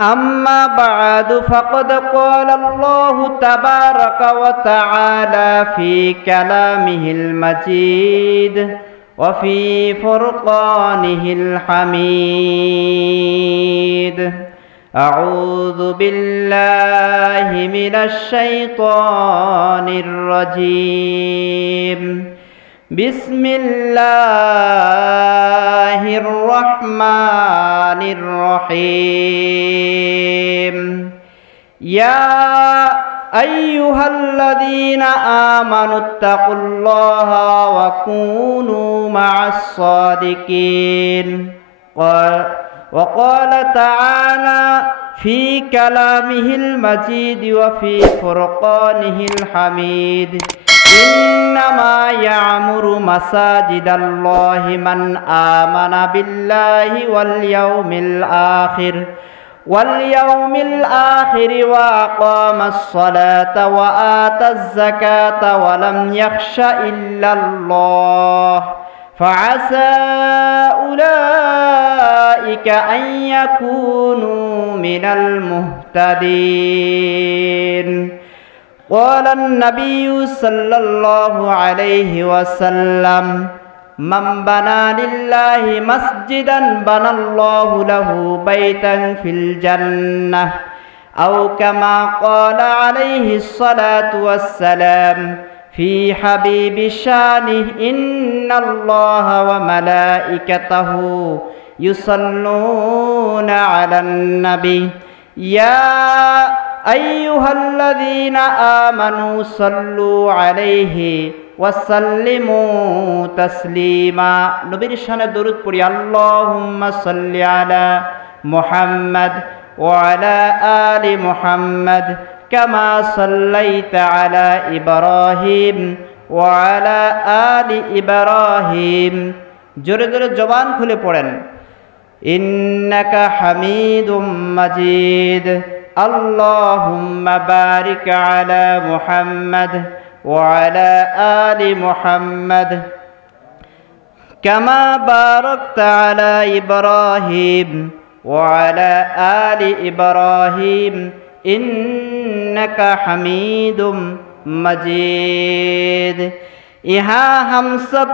أما بعد فقد قال الله تبارك وتعالى في كلامه المجيد وفي فرقانه الحميد. أعوذ بالله من الشيطان الرجيم. بسم الله الرحمن الرحيم. يا أيها الذين آمنوا اتقوا الله وكونوا مع الصادقين. وقال تعالى في كلامه المجيد وفي فرقانه الحميد: إنما يعمر مساجد الله من آمن بالله واليوم الآخر وأقام الصلاة وآتى الزكاة ولم يخش إلا الله فعسى أولئك أن يكونوا من المهتدين. قال النبي صلى الله عليه وسلم: من بنى لله مسجدا بنى الله له بيتا في الجنة، أو كما قال عليه الصلاة والسلام في حبيب شانه: إن الله وملائكته يصلون على النبي يا أيها الذين آمنوا صلوا عليه وسلموا تسليما. নবীর শানে দরুদ পড়ি। আল্লাহুম্মা সাল্লি আলা মুহাম্মাদ ওয়া আলা আলি মুহাম্মাদ কামা সাল্লাইতা আলা ইব্রাহিম ওয়া আলা আলি ইব্রাহিম। জোরে জোরে জবান খুলে পড়েন। ইন্নাকা হামিদুম মাজিদ। আল্লাহুম্মা বারিক আলা মুহাম্মাদ ওয়া আলা আলি মুহাম্মাদ কামা বারাকতা আলা ইব্রাহিম ওয়া আলা আলি ইব্রাহিম ইন্নাকা হামিদুম मजीद। यहाँ हम सब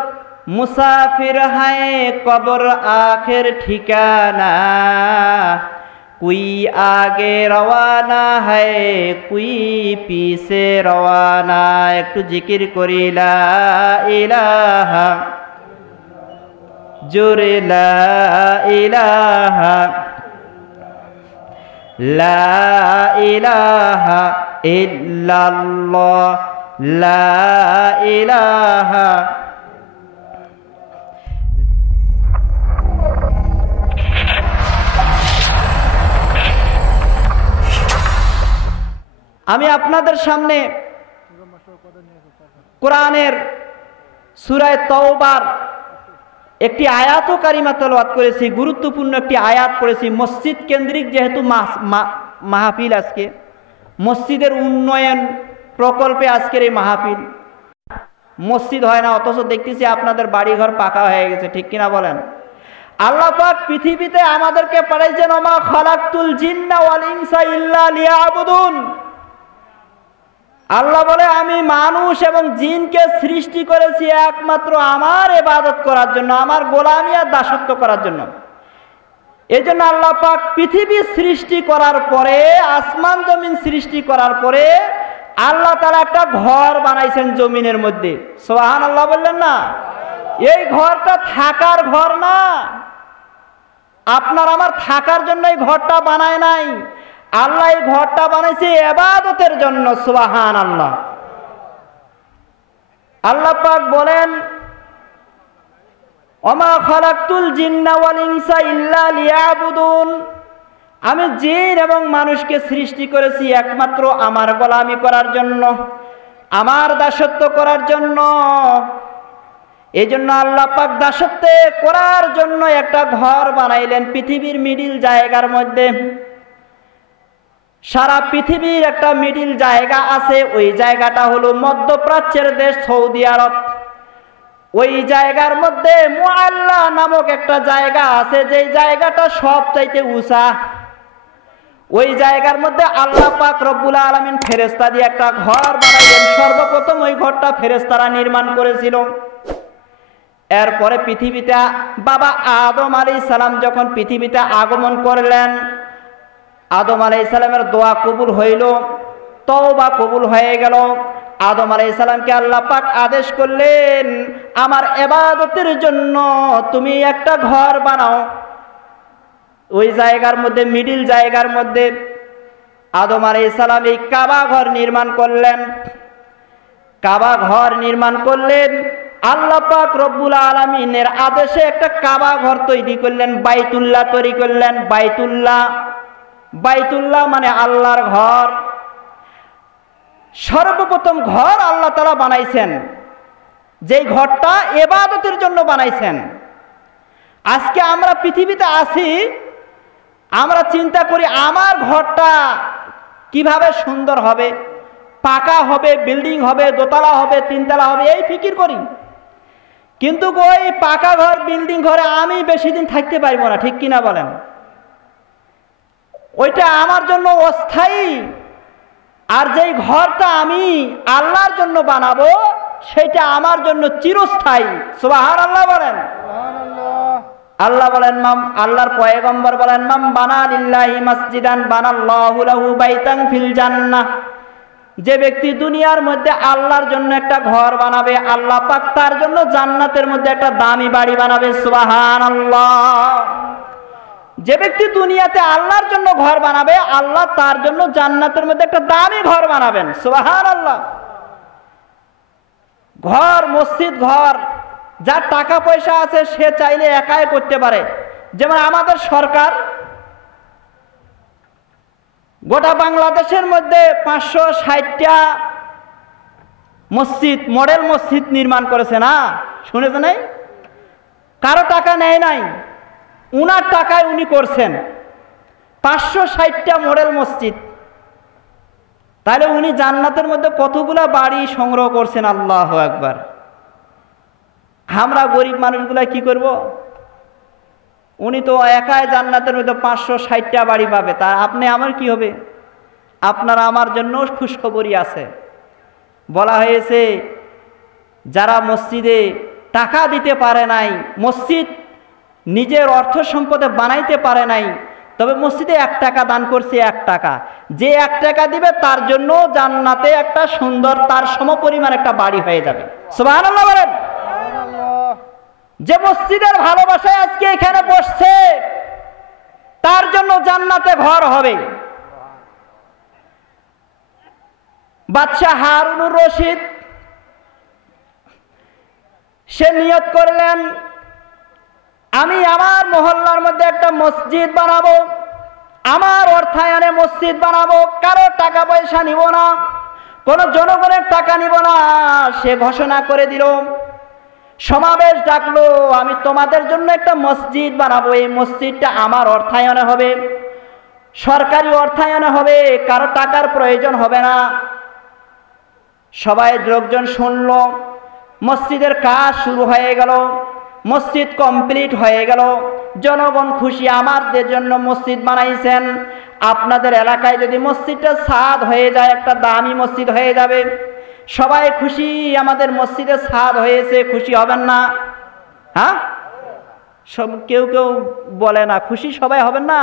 मुसाफिर हैं, कब्र आखिर ठिकाना। कोई आगे रवाना है, कोई पीछे रवाना। एक जिक्र करी ला इलाहा, जोरे ला इलाहा, ला इलाहा इल्लल्लाह, ला इलाहा। আমি আপনাদের সামনে কোরআনের সূরা তাওবার একটি আয়াত কারিমা তেলাওয়াত করেছি। গুরুত্বপূর্ণ একটি আয়াত পড়েছি। মসজিদ কেন্দ্রিক যেহেতু মাহফিল, আজকে মসজিদের উন্নয়ন প্রকল্পে আজকের এই মাহফিল। মসজিদ হয় না, অথচ দেখতেছি আপনাদের বাড়িঘর পাকা হয়ে গেছে, ঠিক কিনা বলেন? আল্লাহ পাক পৃথিবীতে আমাদেরকে পাঠাইছেন, ওমা খালাকতুল জিন্না ওয়াল ইনসা ইল্লা লিয়াবুদুন। আল্লাহ বলে, আমি মানুষ এবং জিনকে সৃষ্টি করেছি একমাত্র আমার ইবাদত করার জন্য, আমার গোলামি আর দাসত্ব করার জন্য। এই জন্য আল্লাহ পাক পৃথিবী সৃষ্টি করার পরে, আসমান জমিন সৃষ্টি করার পরে আল্লাহ তাআলা একটা ঘর বানাইছেন জমিনের মধ্যে। সুবহানাল্লাহ বললেন না? এই ঘরটা থাকার ঘর না, আপনার আমার থাকার জন্য এই ঘরটা বানায় নাই। আল্লাহ এই ঘরটা বানাইছে ইবাদতের জন্য। সুবহানাল্লাহ। আল্লাহ পাক বলেন, ওমা খালাকতুল জিন্না ওয়াল ইনসা ইল্লা লিয়াবুদুন। আমি জিন এবং মানুষকে সৃষ্টি করেছি একমাত্র আমার গোলামি করার জন্য, আমার দাসত্ব করার জন্য। এই জন্য আল্লাহ পাক দাসত্বে করার জন্য একটা ঘর বানাইলেন পৃথিবীর মিডিল জায়গার মধ্যে। সারা পৃথিবীর একটা মিডিল জায়গা আছে, ওই জায়গাটা হলো মধ্যপ্রাচ্যের দেশ সৌদি আরব। ওই জায়গার মধ্যে মুআল্লা নামক একটা জায়গা আছে, যে জায়গাটা সবচাইতে উঁচা। ওই জায়গার মধ্যে আল্লাহ পাক রব্বুল আলামিন ফেরেশতা দিয়ে একটা ঘর বানাইলেন। সর্বপ্রথম ওই ঘরটা ফেরেশতারা নির্মাণ করেছিল। এরপরে পৃথিবীতে বাবা আদম আলাইহিস সালাম যখন পৃথিবীতে আগমন করলেন, আদম আলাইহিস সালামের দোয়া কবুল হইল, তওবা কবুল হয়ে গেল। আদম আলাইহিস সালামকে আল্লাহ পাক আদেশ করলেন, আমার ইবাদতের জন্য তুমি একটা ঘর বানাও। ওই জায়গার মধ্যে, মিডিল জায়গার মধ্যে আদম আলাইহিস সালাম এই কাবা ঘর নির্মাণ করলেন। কাবা ঘর নির্মাণ করলেন, আল্লাহ পাক রব্বুল আলামিনের আদেশে একটা কাবা ঘর তৈরি করলেন, বাইতুল্লাহ তৈরি করলেন। বাইতুল্লাহ, বাইতুল্লাহ মানে আল্লাহর ঘর। সর্বপ্রথম ঘর আল্লাহ তাআলা বানাইছেন, যেই ঘরটা ইবাদতের জন্য বানাইছেন। আজকে আমরা পৃথিবীতে আছি, আমরা চিন্তা করি আমার ঘরটা কিভাবে সুন্দর হবে, পাকা হবে, বিল্ডিং হবে, দোতলা হবে, তিনতলা হবে, এই ফিকির করি। কিন্তু ওই পাকা ঘর, বিল্ডিং ঘরে আমি বেশি দিন থাকতে পারবো না, ঠিক কিনা বলেন? ওইটা আমার জন্য অস্থায়ী। আর যেই ঘরটা আমি আল্লাহর জন্য বানাবো সেটা আমার জন্য চিরস্থায়ী। সুবহানাল্লাহ বলেন। আল্লাহ বলেন, আল্লাহর পয়গম্বর বলেন, মাম বানা লিল্লাহি মাসজিদান বানাল্লাহু লাহু বাইতান ফিল জান্নাহ। যে ব্যক্তি দুনিয়ার মধ্যে আল্লাহর জন্য একটা ঘর বানাবে, আল্লাহ পাক তার জন্য জান্নাতের মধ্যে একটা দামি বাড়ি বানাবে। সুবহানাল্লাহ। যে ব্যক্তি দুনিয়াতে আল্লাহর জন্য ঘর বানাবে, আল্লাহ তার জন্য জান্নাতের মধ্যে একটা দামি ঘর বানাবেন। সুবহানাল্লাহ। ঘর, মসজিদ ঘর, যার টাকা পয়সা আছে সে চাইলে একাই করতে পারে। যেমন আমাদের সরকার গোটা বাংলাদেশের মধ্যে 560টা মসজিদ, মডেল মসজিদ নির্মাণ করেছে না, শুনেছেন? নাই, কারো টাকা নেয় নাই, উনার টাকায় উনি করছেন 560টা মডেল মসজিদ। তাহলে উনি জান্নাতের মধ্যে কতগুলা বাড়ি সংগ্রহ করছেন। আল্লাহু আকবার। আমরা গরিব মানুষগুলা কি করব? উনি তো একাই জান্নাতের মধ্যে 560টা বাড়ি পাবে, তা আপনি আমার কি হবে? আপনার আমার জন্য খুশখবরি আছে। বলা হয়েছে যারা মসজিদে টাকা দিতে পারে নাই, মসজিদ নিজের অর্থ সম্পদে বানাইতে পারে নাই, তবে মসজিদে 1 টাকা দান করছে, 1 টাকা, যে 1 টাকা দিবে তার জন্য জান্নাতে একটা সুন্দর, তার সমপরিমাণ একটা বাড়ি হয়ে যাবে। সুবহানাল্লাহ বলেন। যে মসজিদের ভালোবাসায় আজকে এখানে বসছে তার জন্য জান্নাতে ঘর হবে। বাদশাহ হারুনুর রশিদ সে নিয়ত করলেন, আমি আমার মহল্লার মধ্যে একটা মসজিদ বানাবো, আমার অর্থায়নে মসজিদ বানাবো, কারো টাকা পয়সা নিব না, কোনো জনগণের টাকা নিব না। সে ঘোষণা করে দিল, সমাবেশ ডাকলো, আমি তোমাদের জন্য একটা মসজিদ বানাবো, এই মসজিদটা আমার অর্থায়নে হবে, সরকারি অর্থায়নে হবে, কারো টাকার প্রয়োজন হবে না। সবাই লোকজন শুনল, মসজিদের কাজ শুরু হয়ে গেল, মসজিদ কমপ্লিট হয়ে গেল, জনগণ খুশি, আমাদের জন্য মসজিদ বানাইছেন। আপনাদের এলাকায় যদি মসজিদটা ছাদ হয়ে যায়, একটা দামি মসজিদ হয়ে যাবে, সবাই খুশি, আমাদের মসজিদে ছাদ হয়েছে, খুশি হবেন না? হ্যাঁ, সব কেউ কেউ বলে না, খুশি সবাই হবেন না?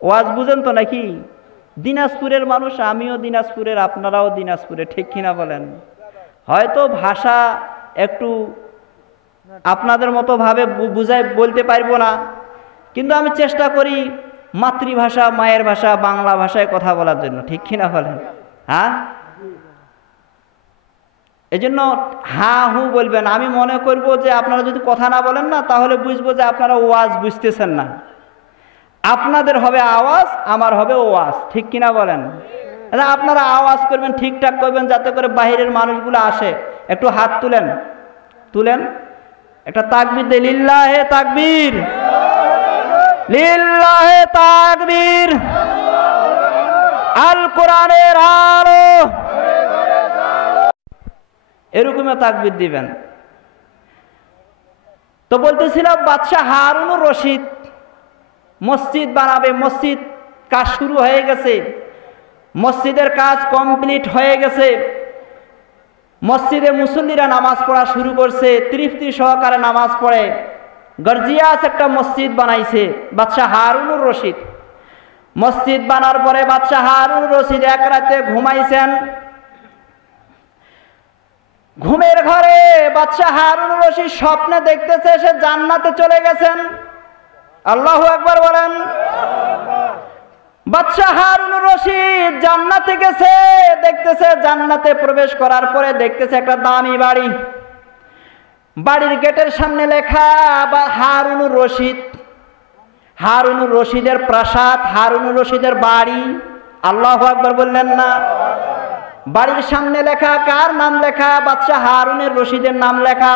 ওয়াজ বুঝেন তো নাকি? দিনাজপুরের মানুষ, আমিও দিনাজপুরের, আপনারাও দিনাজপুরের, ঠিক কিনা বলেন? হয়তো ভাষা একটু আপনাদের মতো ভাবে বুঝাই বলতে পারবো না, কিন্তু আমি চেষ্টা করি মাতৃভাষা, মায়ের ভাষা, বাংলা ভাষায় কথা বলার জন্য, ঠিক কিনা বলেন? হ্যাঁ, এই জন্য হা হু বলবেন। আমি মনে করব যে আপনারা যদি কথা না বলেন না, তাহলে বুঝবো যে আপনারা ওয়াজ বুঝতেছেন না। আপনাদের হবে আওয়াজ, আমার হবে ওয়াজ, ঠিক কিনা বলেন? আপনারা আওয়াজ করবেন, ঠিকঠাক করবেন, যাতে করে বাহিরের মানুষগুলো আসে। একটু হাত তুলেন, তুলেন, একটা তাকবীর দে, লিল্লাহে তাকবীর, লিল্লাহে তাকবীর, আল কোরআনের আলো, এরকম তাকবীর দিবেন। তো বলতেছিলাম, বাদশাহ হারুনুর রশিদ মসজিদ বানাবে, মসজিদ কাজ শুরু হয়ে গেছে, মসজিদের কাজ কমপ্লিট হয়ে গেছে। মসজিদে মুসল্লিরা নামাজ পড়া শুরু করছে, তৃপ্তি সহকারে নামাজ পড়ে। গর্জিয়াস একটা মসজিদ বানাইছে বাদশাহ হারুনুর রশিদ। মসজিদ বানার পরে বাদশাহ হারুনুর রশিদ এক রাতে ঘুমাইছেন। ঘুমের ঘরে বাদশাহ হারুনুর রশিদ স্বপ্নে দেখতেছে সে জান্নাতে চলে গেছেন। আল্লাহু আকবার বলেন। বাদশাহ হারুনুর রশিদ জান্নাতে গেছে, দেখতেছে জান্নাতে প্রবেশ করার পরে দেখতেছে একটা দামি বাড়ি। বাড়ির গেটের সামনে লেখা হারুনুর রশিদ। হারুনুর রশিদের প্রাসাদ, হারুনুর রশিদের বাড়ি। আল্লাহু আকবার বললেন না? বাড়ির সামনে লেখা, কার নাম লেখা? বাদশাহ হারুনুর রশিদের নাম লেখা।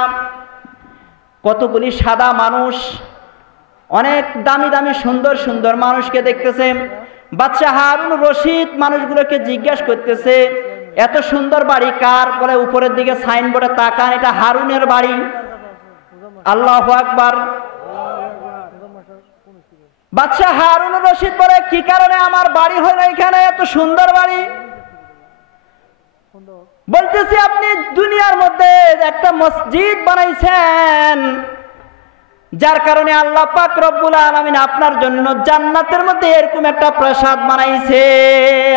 কতগুলি সাদা মানুষ, অনেক দামি দামি সুন্দর সুন্দর মানুষকে দেখতেছে। বাদশাহ হারুনুর রশিদ মানুষগুলোকে জিজ্ঞাসা করতেছে, এত সুন্দর বাড়ি কার? বলে উপরের দিকে সাইনবোর্ডে তাকান, এটা হারুনের বাড়ি। আল্লাহু আকবার। বাদশাহ হারুনুর রশিদ বলে, কি কারণে আমার বাড়ি হলো এখানে, এত সুন্দর বাড়ি? বলতেছি আপনি দুনিয়ার মধ্যে একটা মসজিদ বানাইছেন, যার কারণে আল্লাহ পাক রব্বুল আলামিন আপনার জন্য জান্নাতের মধ্যে এরকম একটা প্রাসাদ বানাইছে।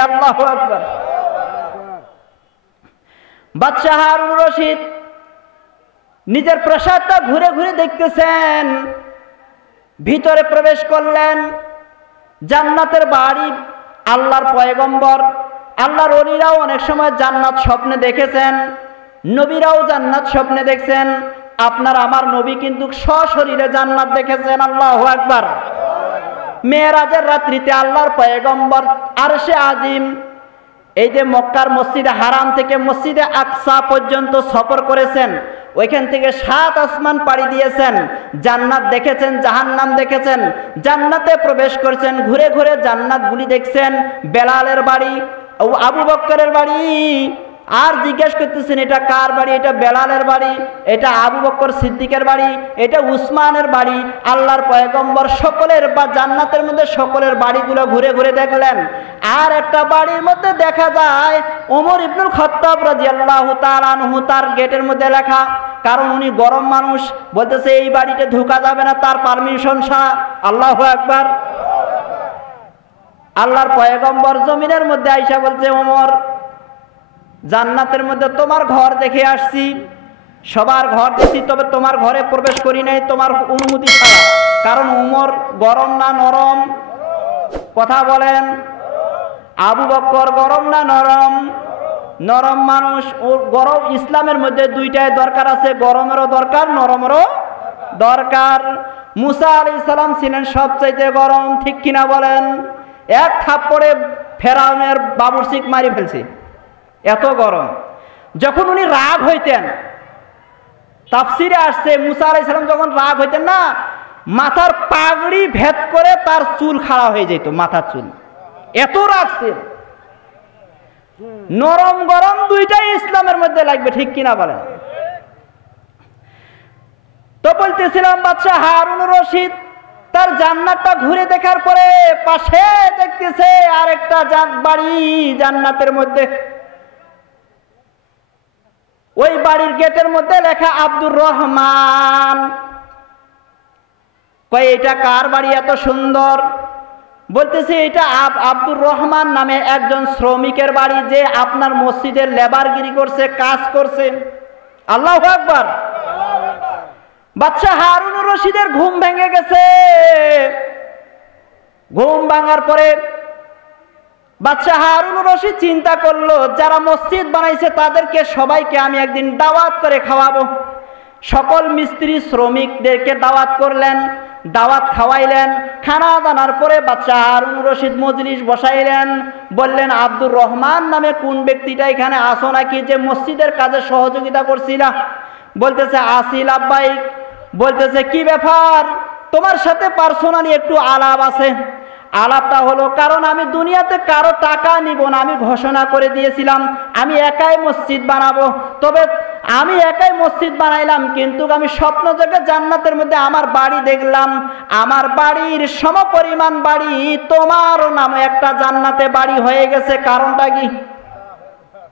আল্লাহু আকবার। বাদশাহ হারুনুর রশিদ নিজের প্রাসাদটা ঘুরে ঘুরে দেখতেছেন। ভিতরে প্রবেশ করলেন, জান্নাতের বাড়ি। আল্লাহর পয়গম্বর, আল্লাহর ওলিরাও অনেক সময় জান্নাত স্বপ্নে দেখেছেন, নবীরাও জান্নাত স্বপ্নে দেখছেন। আপনার আমার নবী কিন্তু সশরীরে জান্নাত দেখেছেন। আল্লাহু আকবার। মেরাজের রাত্রিতে আল্লাহর পয়গম্বর আরশে আজিম, এই যে মক্কার মসজিদে হারাম থেকে মসজিদে আকসা পর্যন্ত সফর করেছেন, ওইখান থেকে 7 আসমান পাড়ি দিয়েছেন, জান্নাত দেখেছেন, জাহান্নাম দেখেছেন, জান্নাতে প্রবেশ করেছেন, ঘুরে ঘুরে জান্নাতগুলি দেখছেন। বেলালের বাড়ি, আবু বকরের বাড়ি, আর জিজ্ঞেস করতেছেন এটা কার বাড়ি? এটা বেলালের বাড়ি, এটা আবু বকর সিদ্দিকের বাড়ি, এটা উসমানের বাড়ি। আল্লাহর পয়গম্বর সকলের বা জান্নাতের মধ্যে সকলের বাড়িগুলো ঘুরে ঘুরে দেখলেন। আর একটা বাড়ির মধ্যে দেখা যায় ওমর ইবনুল খাত্তাব রাদিয়াল্লাহু তাআলা আনহু, তার গেটের মধ্যে লেখা, কারণ উনি গরম মানুষ, বলতেছে এই বাড়িতে ঢোকা যাবে না তার পারমিশন ছাড়া। আল্লাহু আকবার। আল্লাহর পয়গম্বর জমিনের মধ্যে আইসা বলছে, ওমর, জান্নাতের মধ্যে তোমার ঘর দেখে আসছি, সবার ঘর দেখছি, তবে তোমার ঘরে প্রবেশ করি নাই তোমার অনুমতি ছাড়া। কারণ উমর গরম না নরম? কথা বলেন। আবু বকর গরম না নরম? নরম মানুষ। ও গরম। ইসলামের মধ্যে দুইটাই দরকার আছে, গরমেরও দরকার, নরমেরও দরকার। মুসা আলাইহিস সালাম ছিলেন সবচাইতে গরম, ঠিক কিনা বলেন? এক থাপ্পড়ে ফেরাউনের বাবুরচিক মারি ফেলছে, এত গরম। যখন উনি রাগ হইতেন, তাফসিরে আসছে মুসা আলাইহিস সালাম যখন রাগ হইতেন না, মাথার পাগড়ি ভেদ করে তার চুল খাড়া হয়ে যেত, মাথার চুল, এত রাগ ছিল। নরম গরম দুইটাই ইসলামের মধ্যে লাগবে, ঠিক কিনা বলেন? তো বলতেছিলাম বাদশাহ হারুনুর রশিদ তার জান্নাতটা ঘুরে দেখার পরে পাশে দেখতেছে আরেকটা বাড়ি জান্নাতের মধ্যে। ওই বাড়ির গেটের মধ্যে লেখা আব্দুর রহমান। কয় এটা কার বাড়ি এত সুন্দর? বলতেছে এটা আব্দুর রহমান নামে একজন শ্রমিকের বাড়ি, যে আপনার মসজিদের লেবারগিরি করছে, কাজ করছে। আল্লাহু আকবার। বাদশাহ হারুনুর রশিদের ঘুম ভেঙে গেছে। ঘুম ভাঙার পরে বাদশাহ হারুনুর রশিদ চিন্তা করলো, যারা মসজিদ বানাইছে তাদেরকে সবাইকে আমি একদিন দাওয়াত করে খাওয়াবো। সকল মিস্ত্রি শ্রমিকদেরকে দাওয়াত করলেন, দাওয়াত খাওয়াইলেন। খানা দানার পরে বাদশাহ হারুনুর রশিদ মজলিস বসাইলেন। বললেন, আব্দুর রহমান নামে কোন ব্যক্তিটা এখানে আসো নাকি, যে মসজিদের কাজে সহযোগিতা করছিলা? বলতেছে আসিল আব্বাইক। বলতেছে কি ব্যাপার, তোমার সাথে পার্সোনালি একটু আলাপ আছে। আলাপটা হলো, কারণ আমি দুনিয়াতে কারো টাকা নিব না, আমি ঘোষণা করে দিয়েছিলাম আমি একাই মসজিদ বানাবো, তবে আমি একাই মসজিদ বানাইলাম, কিন্তু আমি স্বপ্ন যোগে জান্নাতের মধ্যে আমার বাড়ি দেখলাম, আমার বাড়ির সমপরিমাণ বাড়ি তোমার নামে একটা জান্নাতে বাড়ি হয়ে গেছে। কারণটা কি?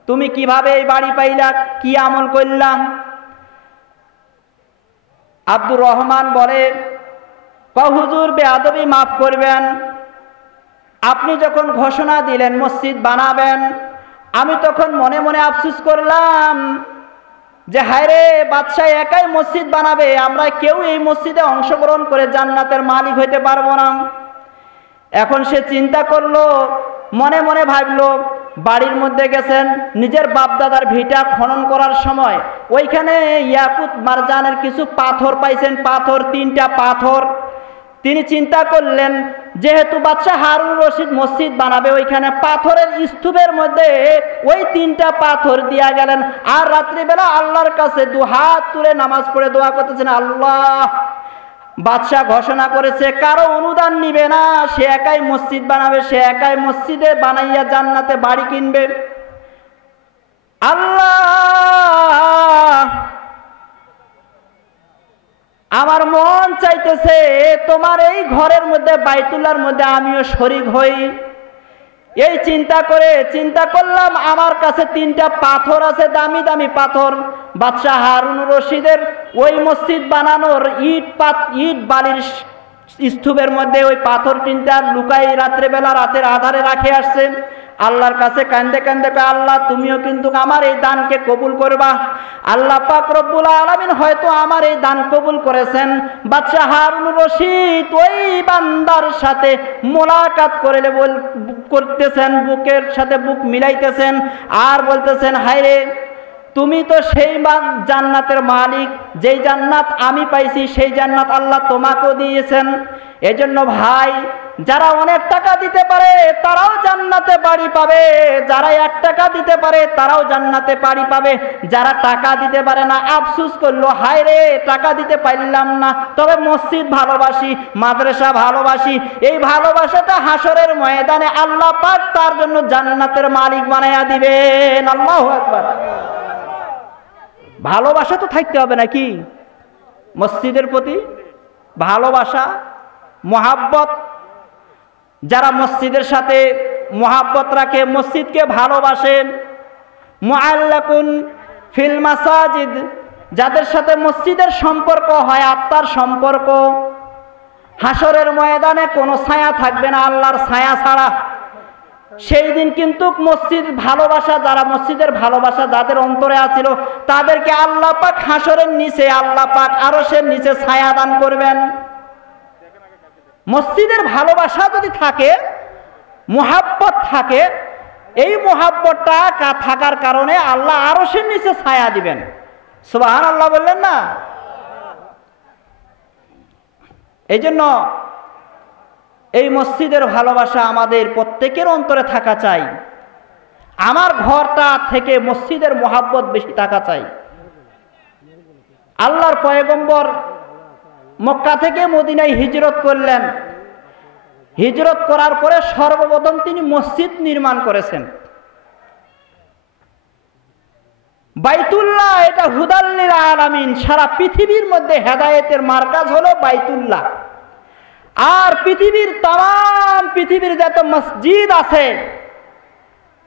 তুমি কিভাবে এই বাড়ি পাইলা, কি আমল করলাম? আব্দুর রহমান বলে, হুজুর বেয়াদবি মাফ করবেন, আপনি যখন ঘোষণা দিলেন মসজিদ বানাবেন, আমি তখন মনে মনে আফসোস করলাম যে হায়রে, বাদশাহ একাই মসজিদ বানাবে, আমরা কেউ এই মসজিদে অংশগ্রহণ করে জান্নাতের মালিক হইতে পারবো না। এখন সে চিন্তা করলো, মনে মনে ভাবলো, বাড়ির মধ্যে গেছেন, নিজের বাপদাদার ভিটা খনন করার সময় ওইখানে ইয়াকুত মারজানের কিছু পাথর পাইছেন, পাথর, 3টা পাথর। তিনি চিন্তা করলেন, যেহেতু বাদশাহ হারুন রশিদ মসজিদ বানাবে, ওইখানে পাথরের স্তূপের মধ্যে ওই 3টা পাথর দিয়া গেলেন। আর রাত্রিবেলা আল্লাহর কাছে 2 হাত তুলে নামাজ পড়ে দোয়া করতেছেন, আল্লাহ, বাদশাহ ঘোষণা করেছে কারো অনুদান নিবে না, সে একাই মসজিদ বানাবে, সে একাই মসজিদে বানাইয়া জান্নাতে বাড়ি কিনবে। আল্লাহ, আমার মন চাইতেছে তোমার এই ঘরের মধ্যে, বাইতুল্লাহর মধ্যে আমিও শরীক হই। এই চিন্তা করলাম, আমার কাছে 3টা পাথর আছে, দামি দামি পাথর। বাদশাহ হারুন রশিদের ওই মসজিদ বানানোর ইট বালির স্তূপের মধ্যে ওই পাথর 3টা লুকাই রাত্রেবেলা, রাতের আধারে রাখে আসছে। আল্লাহর কাছে কান্দে কান্দে, আল্লাহ, তুমিও কিন্তু আমার এই দানকে কবুল করবা। আল্লাহ পাক রব্বুল আলামিন হয়তো আমার এই দান কবুল করেছেন। বাদশাহ হারুন রশিদ ওই বান্দার সাথে মোলাকাত করতেছেন, বুকের সাথে বুক মিলাইতেছেন, আর বলতেছেন, হায়রে, তুমি তো সেই জান্নাতের মালিক, যেই জান্নাত আমি পাইছি সেই জান্নাত আল্লাহ তোমাকেও দিয়েছেন। এজন্য ভাই, যারা অনেক টাকা দিতে পারে তারাও জান্নাতে বাড়ি পাবে, যারা 1 টাকা দিতে পারে তারাও জান্নাতে বাড়ি পাবে। যারা টাকা দিতে পারে না, আফসোস করলো, হায় রে, টাকা দিতে পারলাম না, তবে মসজিদ ভালোবাসি, মাদ্রাসা ভালোবাসি, এই ভালোবাসাটা হাসরের ময়দানে আল্লাহ পাক তার জন্য জান্নাতের মালিক বানাইয়া দিবেন। আল্লাহু আকবার। ভালোবাসা তো থাকতে হবে নাকি? মসজিদের প্রতি ভালোবাসা, মহাব্বত। যারা মসজিদের সাথে মহাব্বত রাখে, মসজিদকে ভালোবাসেন, মুআল্লাকুন ফিল মাসাজিদ, যাদের সাথে মসজিদের সম্পর্ক হয়, আত্মার সম্পর্ক, হাসরের ময়দানে কোনো ছায়া থাকবে না আল্লাহর ছায়া ছাড়া। সেই দিন কিন্তু মসজিদ ভালোবাসা, যারা মসজিদের ভালোবাসা যাদের অন্তরে আছিল, তাদেরকে আল্লাহ পাক হাসরের নিচে, আল্লাহ পাক আরশের নিচে ছায়া দান করবেন। মসজিদের ভালোবাসা যদি থাকে, মুহাব্বত থাকে, এই মুহাব্বতটা থাকার কারণে আল্লাহ আরশের নিচে ছায়া দিবেন। সুবহানাল্লাহ বললেন না? এই জন্য এই মসজিদের ভালোবাসা আমাদের প্রত্যেকের অন্তরে থাকা চাই। আমার ঘরটা থেকে মসজিদের মুহাব্বত বেশি থাকা চাই। আল্লাহর পয়গম্বর মক্কা থেকে মদিনায় হিজরত করলেন। হিজরত করার পরে সর্বপ্রথম তিনি মসজিদ নির্মাণ করেছেন। বাইতুল্লাহ, এটা হুদাল্লিল আলামিন, সারা পৃথিবীর মধ্যে হেদায়েতের মার্কাজ হলো বাইতুল্লাহ। আর পৃথিবীর যত মসজিদ আছে,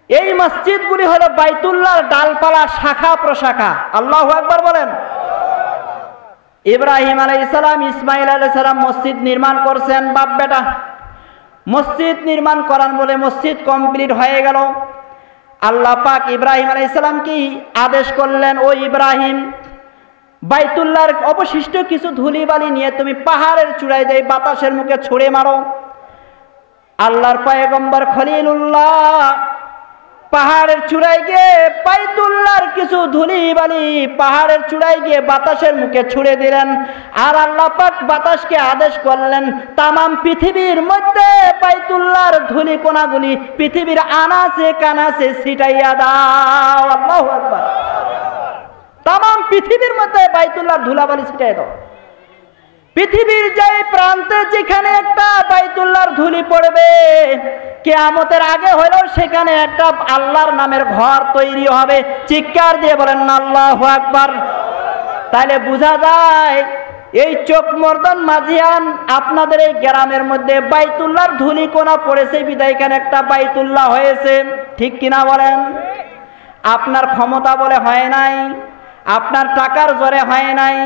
এই মসজিদগুলি হলো বাইতুল্লাহর ডালপালা, শাখা প্রশাখা। আল্লাহু আকবার বলেন। ইব্রাহিম আলাইহিস সালাম, ইসমাইল আলাইহিস সালাম মসজিদ নির্মাণ করছেন, বাপ বেটা মসজিদ নির্মাণ করার বলে মসজিদ কমপ্লিট হয়ে গেল। আল্লাহ পাক ইব্রাহিম আলাইহিস সালামকে আদেশ করলেন, ও ইব্রাহিম, বাইতুল্লাহর অবশিষ্ট কিছু ধুলিবালি নিয়ে তুমি পাহাড়ের চূড়ায় যাই বাতাসের মুখে ছুঁড়ে মারো। আল্লাহর পয়গম্বর খলিলুল্লাহ পাহাড়ের চূড়ায় গিয়ে বাইতুল্লাহর কিছু ধুলিবালি পাহাড়ের চূড়ায় গিয়ে বাতাসের মুখে ছুঁড়ে দিলেন। আর আল্লাহ পাক বাতাসকে আদেশ করলেন, তামাম পৃথিবীর মধ্যে বাইতুল্লাহর ধুলি কোনাগুলি পৃথিবীর আনাচে কানাচে ছিটাইয়া দাও। আল্লাহু আকবার। তামাম পৃথিবীর মধ্যে বাইতুল্লাহর ধুলাবালি ছিটাই দাও। পৃথিবীর যে প্রান্তে যেখানে একটা বাইতুল্লাহর ধুলি পড়বে, কিয়ামতের আগে হলেও সেখানে একটা আল্লাহর নামের ঘর তৈরি হবে। চিৎকার দিয়ে বলেন না আল্লাহু আকবার। তাহলে বোঝা যায় এই চোখমর্দন মাঝিয়ান আপনাদের এই গ্রামের মধ্যে বাইতুল্লাহর ধুলিকোনা পড়েছে বিদায় এখানে একটা বাইতুল্লাহ হয়েছে, ঠিক কিনা বলেন? আপনার ক্ষমতা বলে হয় নাই, আপনার টাকার জোরে হয় নাই,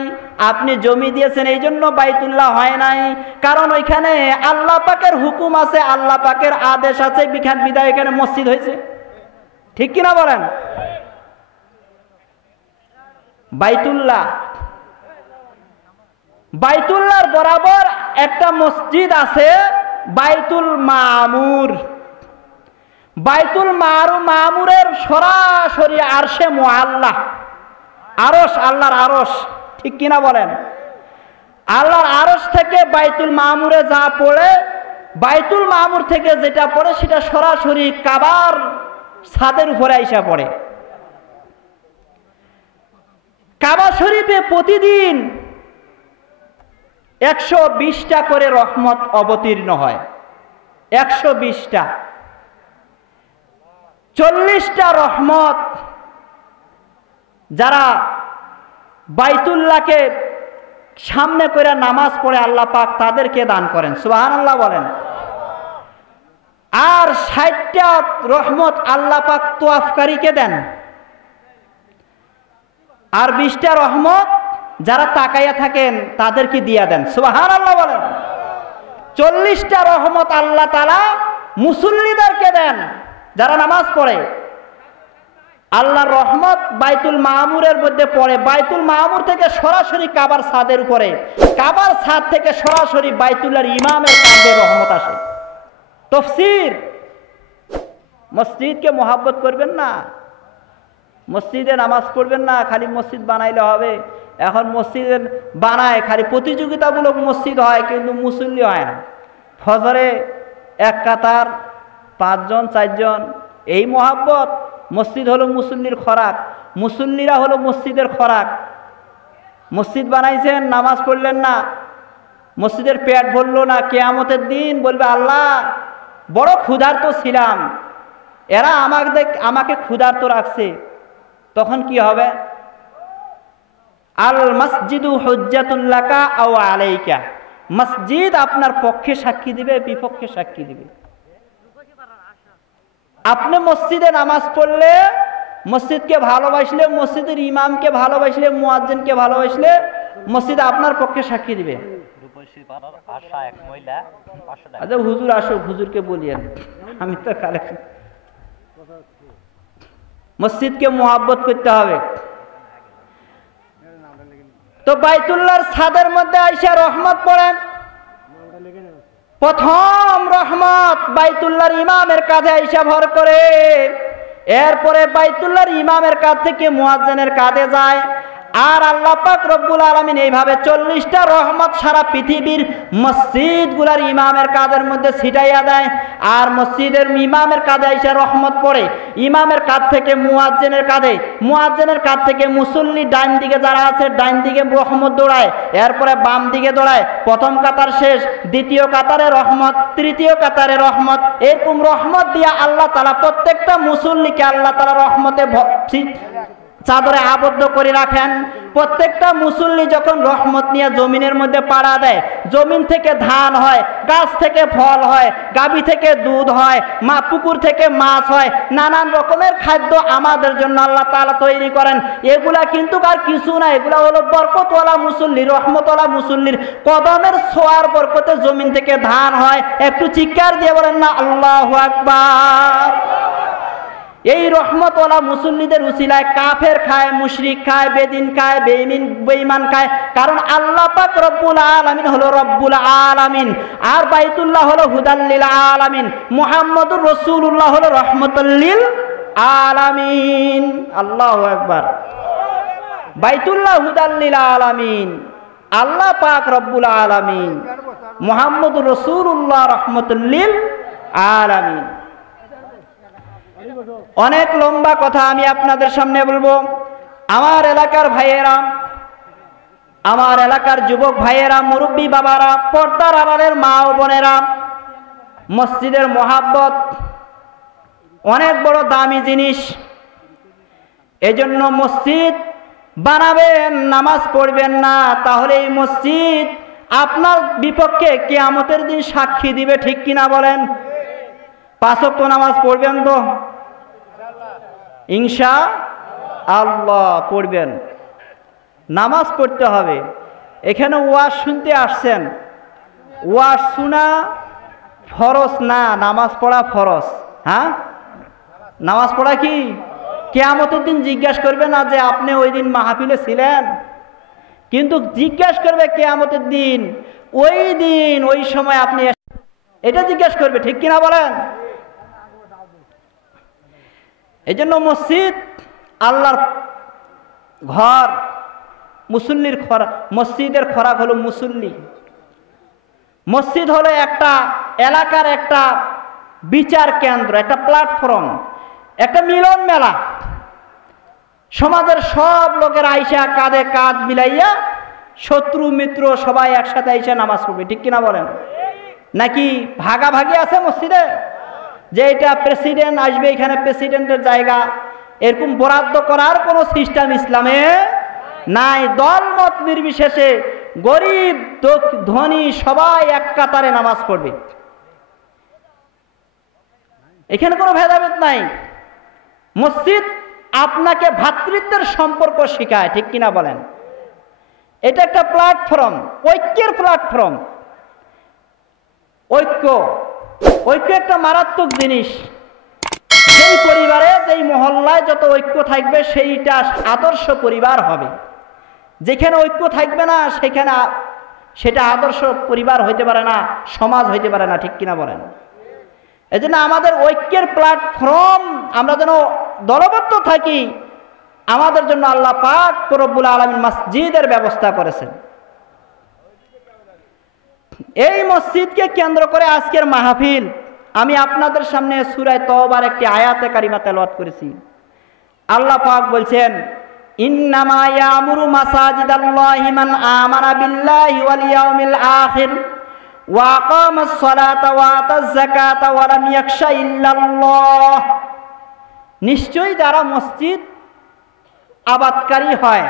আপনি জমি দিয়েছেন এই জন্য বাইতুল্লাহ হয় নাই, কারণ ওইখানে আল্লাহ পাকের হুকুম আছে, আল্লাহ পাকের আদেশ আছে, বিদায় এখানে মসজিদ হয়েছে, ঠিক কিনা বলেন? বাইতুল্লাহর বরাবর একটা মসজিদ আছে বাইতুল মামুর। বাইতুল মামুরের সরাসরি আরশে মুআল্লাহ, আরশ, আল্লাহর আরশ, ঠিক কিনা বলেন? আল্লাহর আরশ থেকে বাইতুল মামুরে যা পড়ে, বাইতুল মামুর থেকে যেটা পড়ে সেটা সরাসরি কাবার ছাদের উপরে আইসা পড়ে। কাবা শরীফে প্রতিদিন 120টা করে রহমত অবতীর্ণ হয়, 120টা। 40টা রহমত যারা বাইতুল্লাহকে সামনে করে নামাজ পড়ে আল্লাহ পাক তাদেরকে দান করেন, সুবহানাল্লাহ বলেন। আর 60টা রহমত আল্লাহ পাক তোয়াফকারীকে দেন, আর 20টা রহমত যারা তাকাইয়া থাকেন তাদেরকে দিয়া দেন, সুবহানাল্লাহ বলেন। 40টা রহমত আল্লাহ তাআলা মুসল্লিদেরকে দেন যারা নামাজ পড়ে। আল্লাহর রহমত বাইতুল মামুরের মধ্যে পড়ে, বাইতুল মামুর থেকে সরাসরি কাবার ছাদের উপরে, কাবার ছাদ থেকে সরাসরি বাইতুল্লাহর ইমামের কাঁধে রহমত আসে। তাফসীর, মসজিদকে মহব্বত করবেন না, মসজিদে নামাজ পড়বেন না, খালি মসজিদ বানাইলে হবে। এখন মসজিদ বানায় খালি প্রতিযোগিতামূলক মসজিদ হয়, কিন্তু মুসল্লি হয় না। ফজরে এক কাতার 5 জন 4 জন, এই মহব্বত। মসজিদ হলো মুসল্লির খোরাক, মুসল্লিরা হলো মসজিদের খোরাক। মসজিদ বানাইছেন, নামাজ পড়লেন না, মসজিদের পেট ভরলো না, কিয়ামতের দিন বলবে আল্লাহ বড় ক্ষুধার্ত ছিলাম, এরা আমাকে ক্ষুধার্ত রাখছে। তখন কি হবে? আল মসজিদু হুজ্জাতুল লাকা আও আলাইকা, মসজিদ আপনার পক্ষে সাক্ষী দিবে, বিপক্ষে সাক্ষী দিবে। আপনি মসজিদে নামাজ পড়লে, মসজিদকে ভালোবাসলে, মসজিদের ইমামকে ভালোবাসলে, মুয়াজ্জিনকে ভালোবাসলে, মসজিদ আপনার পক্ষে সাক্ষী দিবে। আচ্ছা হুজুর আসো, হুজুরকে বলিয়েন, আমি তো কালেকশন। মসজিদকে মুহাব্বত করতে হবে। তো বাইতুল্লাহর ছাদের মধ্যে আইসা রহমত পড়েন। প্রথম রহমত বাইতুল্লাহর ইমামের কাঁধে আইসা ভর করে, এরপরে বাইতুল্লাহর ইমামের কাঁধ থেকে মুয়াজ্জিনের কাঁধে যায়। আর আল্লাহ পাক রব্বুল আলামিন এইভাবে 40টা রহমত সারা পৃথিবীর মসজিদগুলার ইমামের কাঁধের মধ্যে ছিটাইয়া দেয়। আর মসজিদের ইমামের কাঁধে আইসা রহমত পড়ে, ইমামের কাঁধ থেকে মুয়াজ্জিনের কাঁধে, মুয়াজ্জিনের কাঁধ থেকে মুসল্লি ডাইন দিকে যারা আছে ডাইন দিকে রহমত দৌড়ায়, এরপরে বাম দিকে দৌড়ায়। প্রথম কাতার শেষ, দ্বিতীয় কাতারে রহমত, তৃতীয় কাতারে রহমত। এরকম রহমত দিয়া আল্লাহ তাআলা প্রত্যেকটা মুসল্লিকে আল্লাহ তাআলা রহমতে চাদরে আবদ্ধ করে রাখেন। প্রত্যেকটা মুসল্লি যখন রহমত নিয়ে জমিনের মধ্যে পাড়া দেয়, জমিন থেকে ধান হয়, গাছ থেকে ফল হয়, গাভী থেকে দুধ হয়, পুকুর থেকে মাছ হয়, নানান রকমের খাদ্য আমাদের জন্য আল্লাহ তাআলা তৈরি করেন। এগুলা কিন্তু আর কিছু না, এগুলা হলো বরকতওয়ালা মুসল্লি, রহমতওয়ালা মুসল্লির কদমের ছোঁয়ার বরকতে জমিন থেকে ধান হয়। একটু চিৎকার দিয়ে বলেন না আল্লাহু আকবার। এই রহমতওয়ালা মুসল্লিদের উসিলায় কাফের খায়, মুশরিক খায়, বেদিন খায়, বেঈমান খায়। কারণ আল্লাহ পাক রব্বুল আলামিন হলো রব্বুল আলামিন, আর বাইতুল্লাহ হলো হুদাল লিল আলামিন, মুহাম্মদুর রাসূলুল্লাহ হলো রহমাতুল লিল আলামিন। আল্লাহু আকবার। বাইতুল্লাহ হুদাল লিল আলামিন, আল্লাহ পাক রব্বুল আলামিন, মুহাম্মদুর রাসূলুল্লাহ রহমাতুল লিল আলামিন। অনেক লম্বা কথা আমি আপনাদের সামনে বলবো। আমার এলাকার ভাইয়েরা, আমার এলাকার যুবক ভাইয়েরা, মুরব্বী বাবারা, পর্দার আড়ালের মা ও বোনেরা, মসজিদের মোহাব্বত অনেক বড় দামি জিনিস। এজন্য মসজিদ বানাবেন, নামাজ পড়বেন না, তাহলে এই মসজিদ আপনার বিপক্ষে কিয়ামতের দিন সাক্ষী দিবে, ঠিক কিনা বলেন? 5 ওয়াক্ত নামাজ পড়বেন তো ইনশাআল্লাহ? পড়বেন, নামাজ পড়তে হবে। এখানে ওয়াজ শুনতে আসছেন, ওয়াজ শোনা ফরজ না, নামাজ পড়া ফরজ। হ্যাঁ, নামাজ পড়া কি? কিয়ামতের দিন জিজ্ঞাসা করবে না যে আপনি ওই দিন মাহফিলে ছিলেন, কিন্তু জিজ্ঞাসা করবে কিয়ামতের দিন, ওই দিন ওই সময় আপনি, এটা জিজ্ঞাসা করবে, ঠিক কিনা বলেন? এই জন্য মসজিদ আল্লাহর ঘর, মুসল্লির খোরাক, মসজিদের খোরাক হলো মুসল্লি। মসজিদ হলো একটা এলাকার একটা বিচার কেন্দ্র, একটা প্ল্যাটফর্ম, একটা মিলন মেলা। সমাজের সব লোকের আইসা কাঁধে কাঁধ মিলাইয়া, শত্রু মিত্র সবাই একসাথে আইসা নামাজ পড়বে, ঠিক কিনা বলেন? নাকি ভাগাভাগি আছে মসজিদে, যে এটা প্রেসিডেন্ট আসবে, এখানে প্রেসিডেন্টের জায়গা, এরকম বরাদ্দ করার কোনো সিস্টেম ইসলামে নাই। দলমত নির্বিশেষে গরিব ধনী সবাই এক কাতারে নামাজ পড়বে, এখানে কোনো ভেদাভেদ নাই। মসজিদ আপনাকে ভ্রাতৃত্বের সম্পর্ক শেখায়, ঠিক কিনা বলেন? এটা একটা প্ল্যাটফর্ম, ঐক্যের প্ল্যাটফর্ম। ঐক্য একটা মারাত্মক জিনিস। যেই পরিবারে, যেই মহল্লায় যত ঐক্য থাকবে সেইটা আদর্শ পরিবার হবে। যেখানে ঐক্য থাকবে না সেখানে সেটা আদর্শ পরিবার হইতে পারে না, সমাজ হইতে পারে না, ঠিক কিনা বলেন? এই জন্য আমাদের ঐক্যের প্ল্যাটফর্ম, আমরা যেন দলবদ্ধ থাকি, আমাদের জন্য আল্লাহ পাক রব্বুল আলামিন মসজিদের ব্যবস্থা করেছেন। এই মসজিদকে কেন্দ্র করে আজকের মাহফিল। আমি আপনাদের সামনে সূরা তওবার একটি আয়াতে কারিমা তেলাওয়াত করেছি। আল্লাহ পাক বলছেন, ইন্নামা ইয়ামুরু মাসাজিদাল্লাহি মান আমানা বিল্লাহি ওয়াল ইয়াউমিল আখির ওয়া আকামাস সালাতা ওয়া আতাজ যাকাতা ওয়া লাম ইয়াখশা ইল্লাল্লাহ। নিশ্চয়ই যারা মসজিদ আবাদকারী হয়,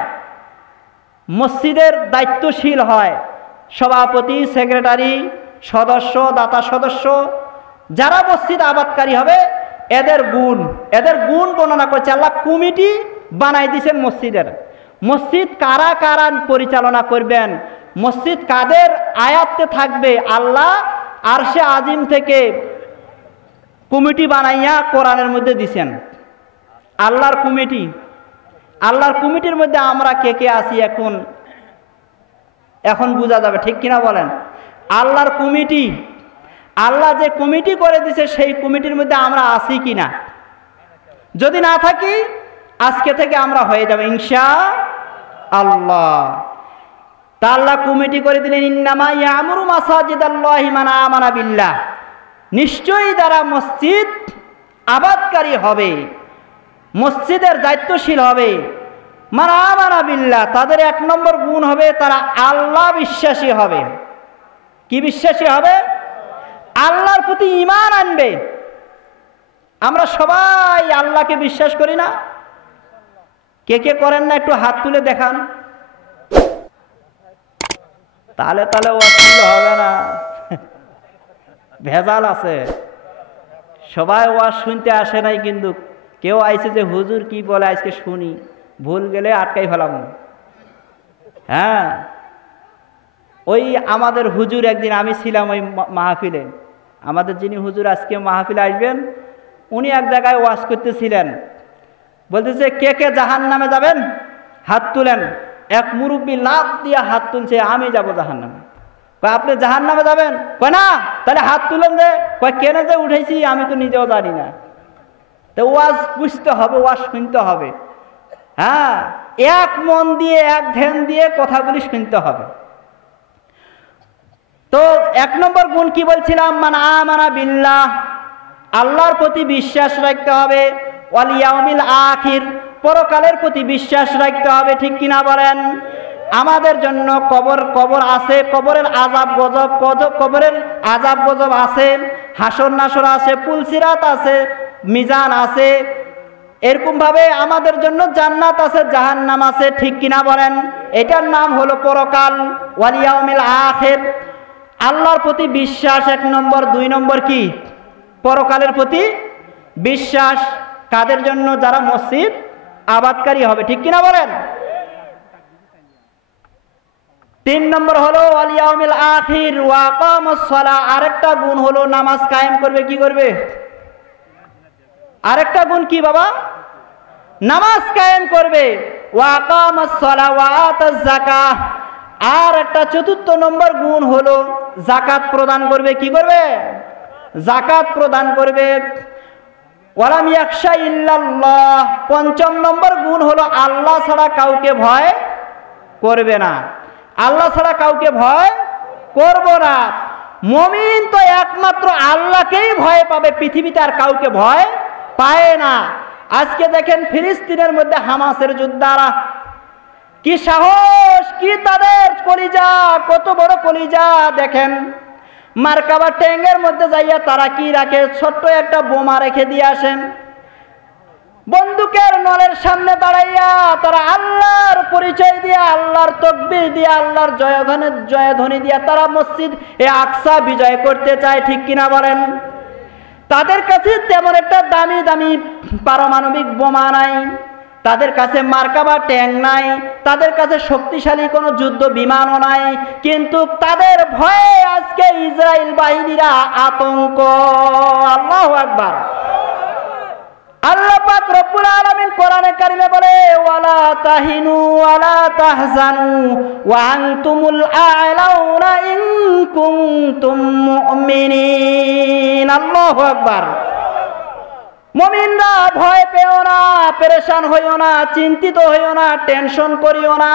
মসজিদের দায়িত্বশীল হয়, সভাপতি, সেক্রেটারি, সদস্য, দাতা সদস্য, যারা মসজিদ আবাদকারী হবে, এদের গুণ বর্ণনা করছে আল্লাহ। কমিটি বানাই দিয়েছেন মসজিদের। মসজিদ কারা কারা পরিচালনা করবেন, মসজিদ কাদের আয়াতে থাকবে, আল্লাহ আরশে আজিম থেকে কমিটি বানাইয়া কোরআনের মধ্যে দিছেন। আল্লাহর কমিটির মধ্যে আমরা কে কে আছি এখন বোঝা যাবে, ঠিক কিনা বলেন? আল্লাহর কমিটি, আল্লাহ যে কমিটি করে দিছে সেই কমিটির মধ্যে আমরা আছি কিনা। যদি না থাকি, আজকে থেকে আমরা হয়ে যাবে ইনশাআল্লাহ। তা আল্লাহ কমিটি করে দিলেন, ইন্নামা ইয়ামুরু মাসাজিদাল্লাহি মান আমানা বিল্লাহ। নিশ্চয়ই যারা মসজিদ আবাদকারী হবে, মসজিদের দায়িত্বশীল হবে, মান আমানা বিল্লাহ, তাদের 1 নম্বর গুণ হবে তারা আল্লাহ বিশ্বাসী হবে। কি বিশ্বাসী হবে? আল্লাহর প্রতি ঈমান আনবে। আমরা সবাই আল্লাহকে বিশ্বাস করি না? কে কে করেন না একটু হাত তুলে দেখান। তাহলে ওয়াজ হবে না, ভেজাল আছে। সবাই ওয়াজ শুনতে আসে নাই, কিন্তু কেউ আইছে যে হুজুর কি বলে আজকে শুনি, ভুল গেলে আটকাই ফেলাম। হ্যাঁ, ওই আমাদের হুজুর একদিন, আমি ছিলাম ওই মাহফিলে, আমাদের যিনি হুজুর আজকে মাহফিলে আসবেন, উনি এক জায়গায় ওয়াজ করতেছিলেন। বলতেছে, কে কে জাহান্নামে যাবেন হাত তুলেন। এক মুরব্বী লাফ দিয়ে হাত তুলছে, আমি যাব জাহান্নামে। কয়, আপনি জাহান্নামে যাবেন? কয় না। তাহলে হাত তুলেন যে। কয়, কেন যে উঠেছি আমি তো নিজেও জানি না। তো ওয়াজ বুঝতে হবে, ওয়াজ শুনতে হবে। হ্যাঁ, এক মন দিয়ে, এক ধ্যান দিয়ে কথাগুলি শুনতে হবে। তো 1 নম্বর গুণ কি বলছিলাম? মান আমানা বিল্লাহ, আল্লাহর প্রতি বিশ্বাস রাখতে হবে। ওয়াল ইয়াউমিল আখির, পরকালের প্রতি বিশ্বাস রাখতে হবে, ঠিক কিনা বলেন? আমাদের জন্য কবর আছে, কবরের আযাব গজব আছে। হাসর নাসর আছে, পুলসিরাত আছে, মিজান আছে, এরকম ভাবে আমাদের জন্য জান্নাত আছে, জাহান্নাম আছে, ঠিক কিনা বলেন? এটার নাম হলো পরকাল, ওয়াল ইয়াউমিল আখির। আল্লাহর প্রতি বিশ্বাস 1 নম্বর। 2 নম্বর কি? পরকালের প্রতি বিশ্বাস। কাদের জন্য? যারা মসজিদ আবাদকারী হবে, ঠিক কিনা বলেন? 3 নম্বর হলো ওয়াল ইয়াউমিল আখির ওয়া আকামাস সালাহ। আরেকটা গুণ হলো নামাজ কায়েম করবে। কি করবে? আরেকটা গুণ কি বাবা? নামাজ কায়েম করবে। ওয়া আকামাস সালাহ ওয়া আতাজ যাকাহ। আর একটা 4র্থ নম্বর গুণ হলো যাকাত প্রদান করবে। কি করবে? যাকাত প্রদান করবে। ওয়ালাম ইয়াখশা ইল্লাল্লাহ। 5ম নম্বর গুণ হলো আল্লাহ ছাড়া কাউকে ভয় করবে না। আল্লাহ ছাড়া কাউকে ভয় করব না। মুমিন তো একমাত্র আল্লাহকেই ভয় পাবে, পৃথিবীতে আর কাউকে ভয় পায় না। আজকে দেখেন ফিলিস্তিনের মধ্যে হামাসের যোদ্ধারা, কি সাহস, কি তাদের কলিজা, কত বড় কলিজা দেখেন। মার্কাবা ট্যাঙ্কের মধ্যে যাইয়া তারা কি রাখে? ছোট্ট একটা বোমা রেখে দিয়ে আসেন। বন্দুকের নলের সামনে দাঁড়াইয়া তারা আল্লাহর পরিচয় দিয়া, আল্লাহর তাকবীর দিয়া, আল্লাহর জয়ধ্বনি দিয়া তারা মসজিদ আকসা বিজয় করতে চায়, ঠিক কিনা বলেন? তাদের কাছে তেমন একটা দামি দামি পারমাণবিক বোমা নাই, তাদের কাছে মার্কাবা ট্যাঙ্ক নাই, তাদের কাছে শক্তিশালী কোনো যুদ্ধ বিমানও নাই, কিন্তু তাদের ভয়ে আজকে ইসরায়েল বাহিনীরা আতঙ্ক। আল্লাহু আকবার। আল্লাহ পাক রব্বুল আলামিন কোরআনে কারিমে বলে ওয়ালা তাহিনু ওয়ালা তাহজানু ওয়া আনতুমুল আ'লাউনা ইন কুনতুম মুমিনিন। আল্লাহু আকবার। মুমিনরা ভয় পেও না, পেরেশান হইও না, চিন্তিত হইও না, টেনশন করিও না,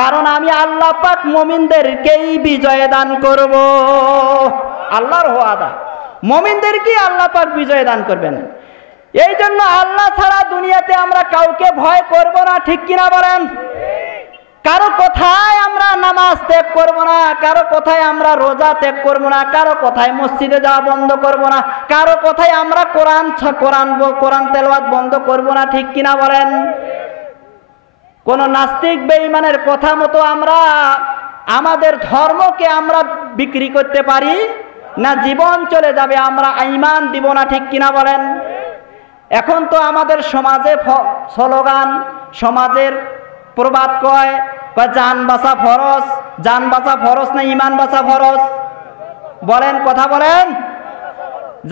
কারণ আমি আল্লাহ পাক মুমিনদেরকেই বিজয় দান করব। আল্লাহর ওয়াদা, মুমিনদেরকে আল্লাহ পাক বিজয় দান করবেন। এই জন্য আল্লাহ ছাড়া দুনিয়াতে আমরা কাউকে ভয় করব না, ঠিক কিনা বলেন? কারো কথায় আমরা নামাজ ত্যাগ করব না, কারো কথায় আমরা রোজা ত্যাগ করব না, কারো কথায় মসজিদে যাওয়া বন্ধ করব না, কারো কথায় আমরা কোরআন তেলাওয়াত বন্ধ করব না, ঠিক কিনা বলেন? কোন নাস্তিক বেঈমানের কথা মতো আমরা আমাদের ধর্মকে আমরা বিক্রি করতে পারি না, জীবন চলে যাবে, আমরা ঈমান দিব না, ঠিক কিনা বলেন? এখন তো আমাদের সমাজে স্লোগান, সমাজের প্রবাদ কয় জান বাঁচা ফরজ। জান বাঁচা ফরজ না ঈমান বাঁচা ফরজ? বলেন, কথা বলেন।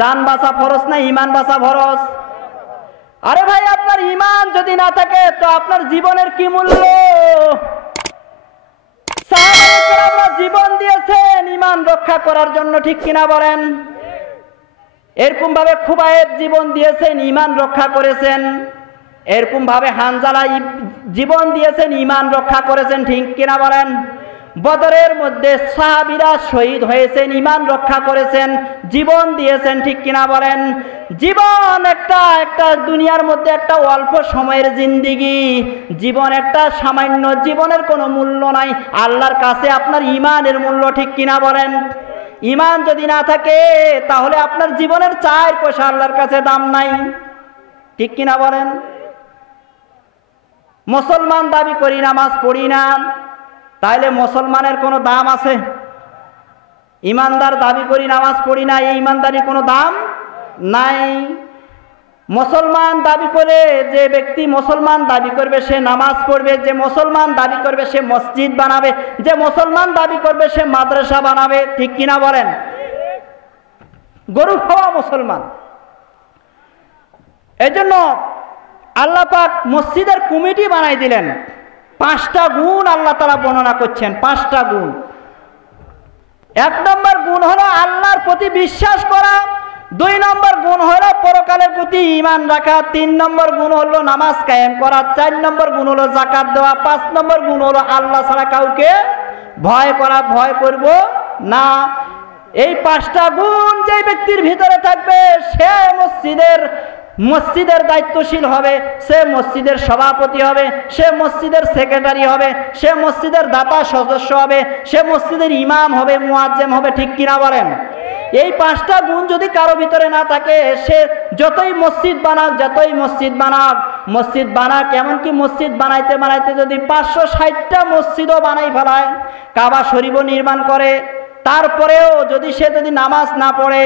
জান বাঁচা ফরজ না ঈমান বাঁচা ফরজ? আরে ভাই, আপনার ঈমান যদি না থাকে তো আপনার জীবনের কি মূল্য? সাহাবায়ে কেরামরা জীবন দিয়েছেন ঈমান রক্ষা করার জন্য, ঠিক কিনা বলেন? এরকম ভাবে খুবাইব জীবন দিয়েছেন, ঈমান রক্ষা করেছেন। এরকম ভাবে হানজালা জীবন দিয়েছেন, ঈমান রক্ষা করেছেন, ঠিক কিনা বলেন? বদরের মধ্যে সাহাবীরা শহীদ হয়েছেন, ঈমান রক্ষা করেছেন, জীবন দিয়েছেন, ঠিক কিনা বলেন? জীবন একটা দুনিয়ার মধ্যে একটা অল্প সময়ের জিন্দেগি, জীবন একটা সামান্য, জীবনের কোনো মূল্য নাই। আল্লাহর কাছে আপনার ঈমানের মূল্য, ঠিক কিনা বলেন? ঈমান যদি না থাকে তাহলে আপনার জীবনের 4 পয়সা আল্লাহর কাছে দাম নাই, ঠিক কিনা বলেন? মুসলমান দাবি করি, নামাজ পড়ি না, তাইলে মুসলমানের কোনো দাম আছে? ইমানদার দাবি করি, নামাজ পড়ি না, এই ইমানদারির কোনো দাম নাই। মুসলমান দাবি করে যে ব্যক্তি মুসলমান দাবি করবে সে নামাজ পড়বে, যে মুসলমান দাবি করবে সে মসজিদ বানাবে, যে মুসলমান দাবি করবে সে মাদ্রাসা বানাবে, ঠিক কিনা বলেন? গরু খাওয়া মুসলমান। এজন্য আল্লাহ পাক মসজিদের কমিটি বানাই দিলেন। 5টা গুণ আল্লাহ তাআলা বর্ণনা করছেন, 5টা গুণ। 1 নম্বর গুণ হলো আল্লাহর প্রতি বিশ্বাস করা, 2 নম্বর গুণ হলো পরকালের প্রতি ঈমান রাখা, 3 নম্বর গুণ হলো নামাজ কায়েম করা, 4 নম্বর গুণ হলো যাকাত দেওয়া, 5 নম্বর গুণ হলো আল্লাহ ছাড়া কাউকে ভয় করা, ভয় করব না। এই 5টা গুণ যে ব্যক্তির ভিতরে থাকবে সে মসজিদের দায়িত্বশীল হবে, সে মসজিদের সভাপতি হবে, সে মসজিদের সেক্রেটারি হবে, সে মসজিদের দাতা সদস্য হবে, সে মসজিদের ইমাম হবে, মুয়াজ্জিম হবে, ঠিক কিনা বলেন? এই 5টা গুণ যদি কারো ভিতরে না থাকে, সে যতই মসজিদ বানাক, এমনকি মসজিদ বানাইতে বানাইতে যদি 560টা মসজিদও বানাই ফেলায়, কাবা শরীফও নির্মাণ করে, তারপরেও যদি সে নামাজ না পড়ে,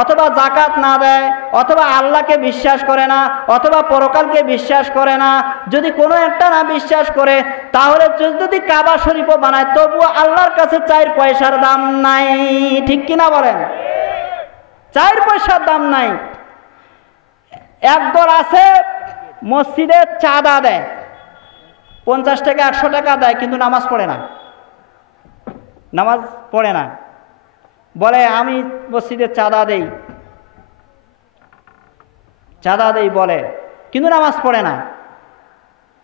অথবা যাকাত না দেয়, অথবা আল্লাহকে বিশ্বাস করে না, অথবা পরকালকে বিশ্বাস করে না, যদি কোনো একটা না বিশ্বাস করে, তাহলে যদি কাবা শরীফও বানায়, তবুও আল্লাহর কাছে 4 পয়সার দাম নাই। ঠিক কিনা বলেন? 4 পয়সার দাম নাই। একদল আছে মসজিদে চাঁদা দেয়, 50 টাকা 100 টাকা দেয়, কিন্তু নামাজ পড়ে না। বলে আমি মসজিদে চাঁদা দেই বলে, কিন্তু নামাজ পড়ে না।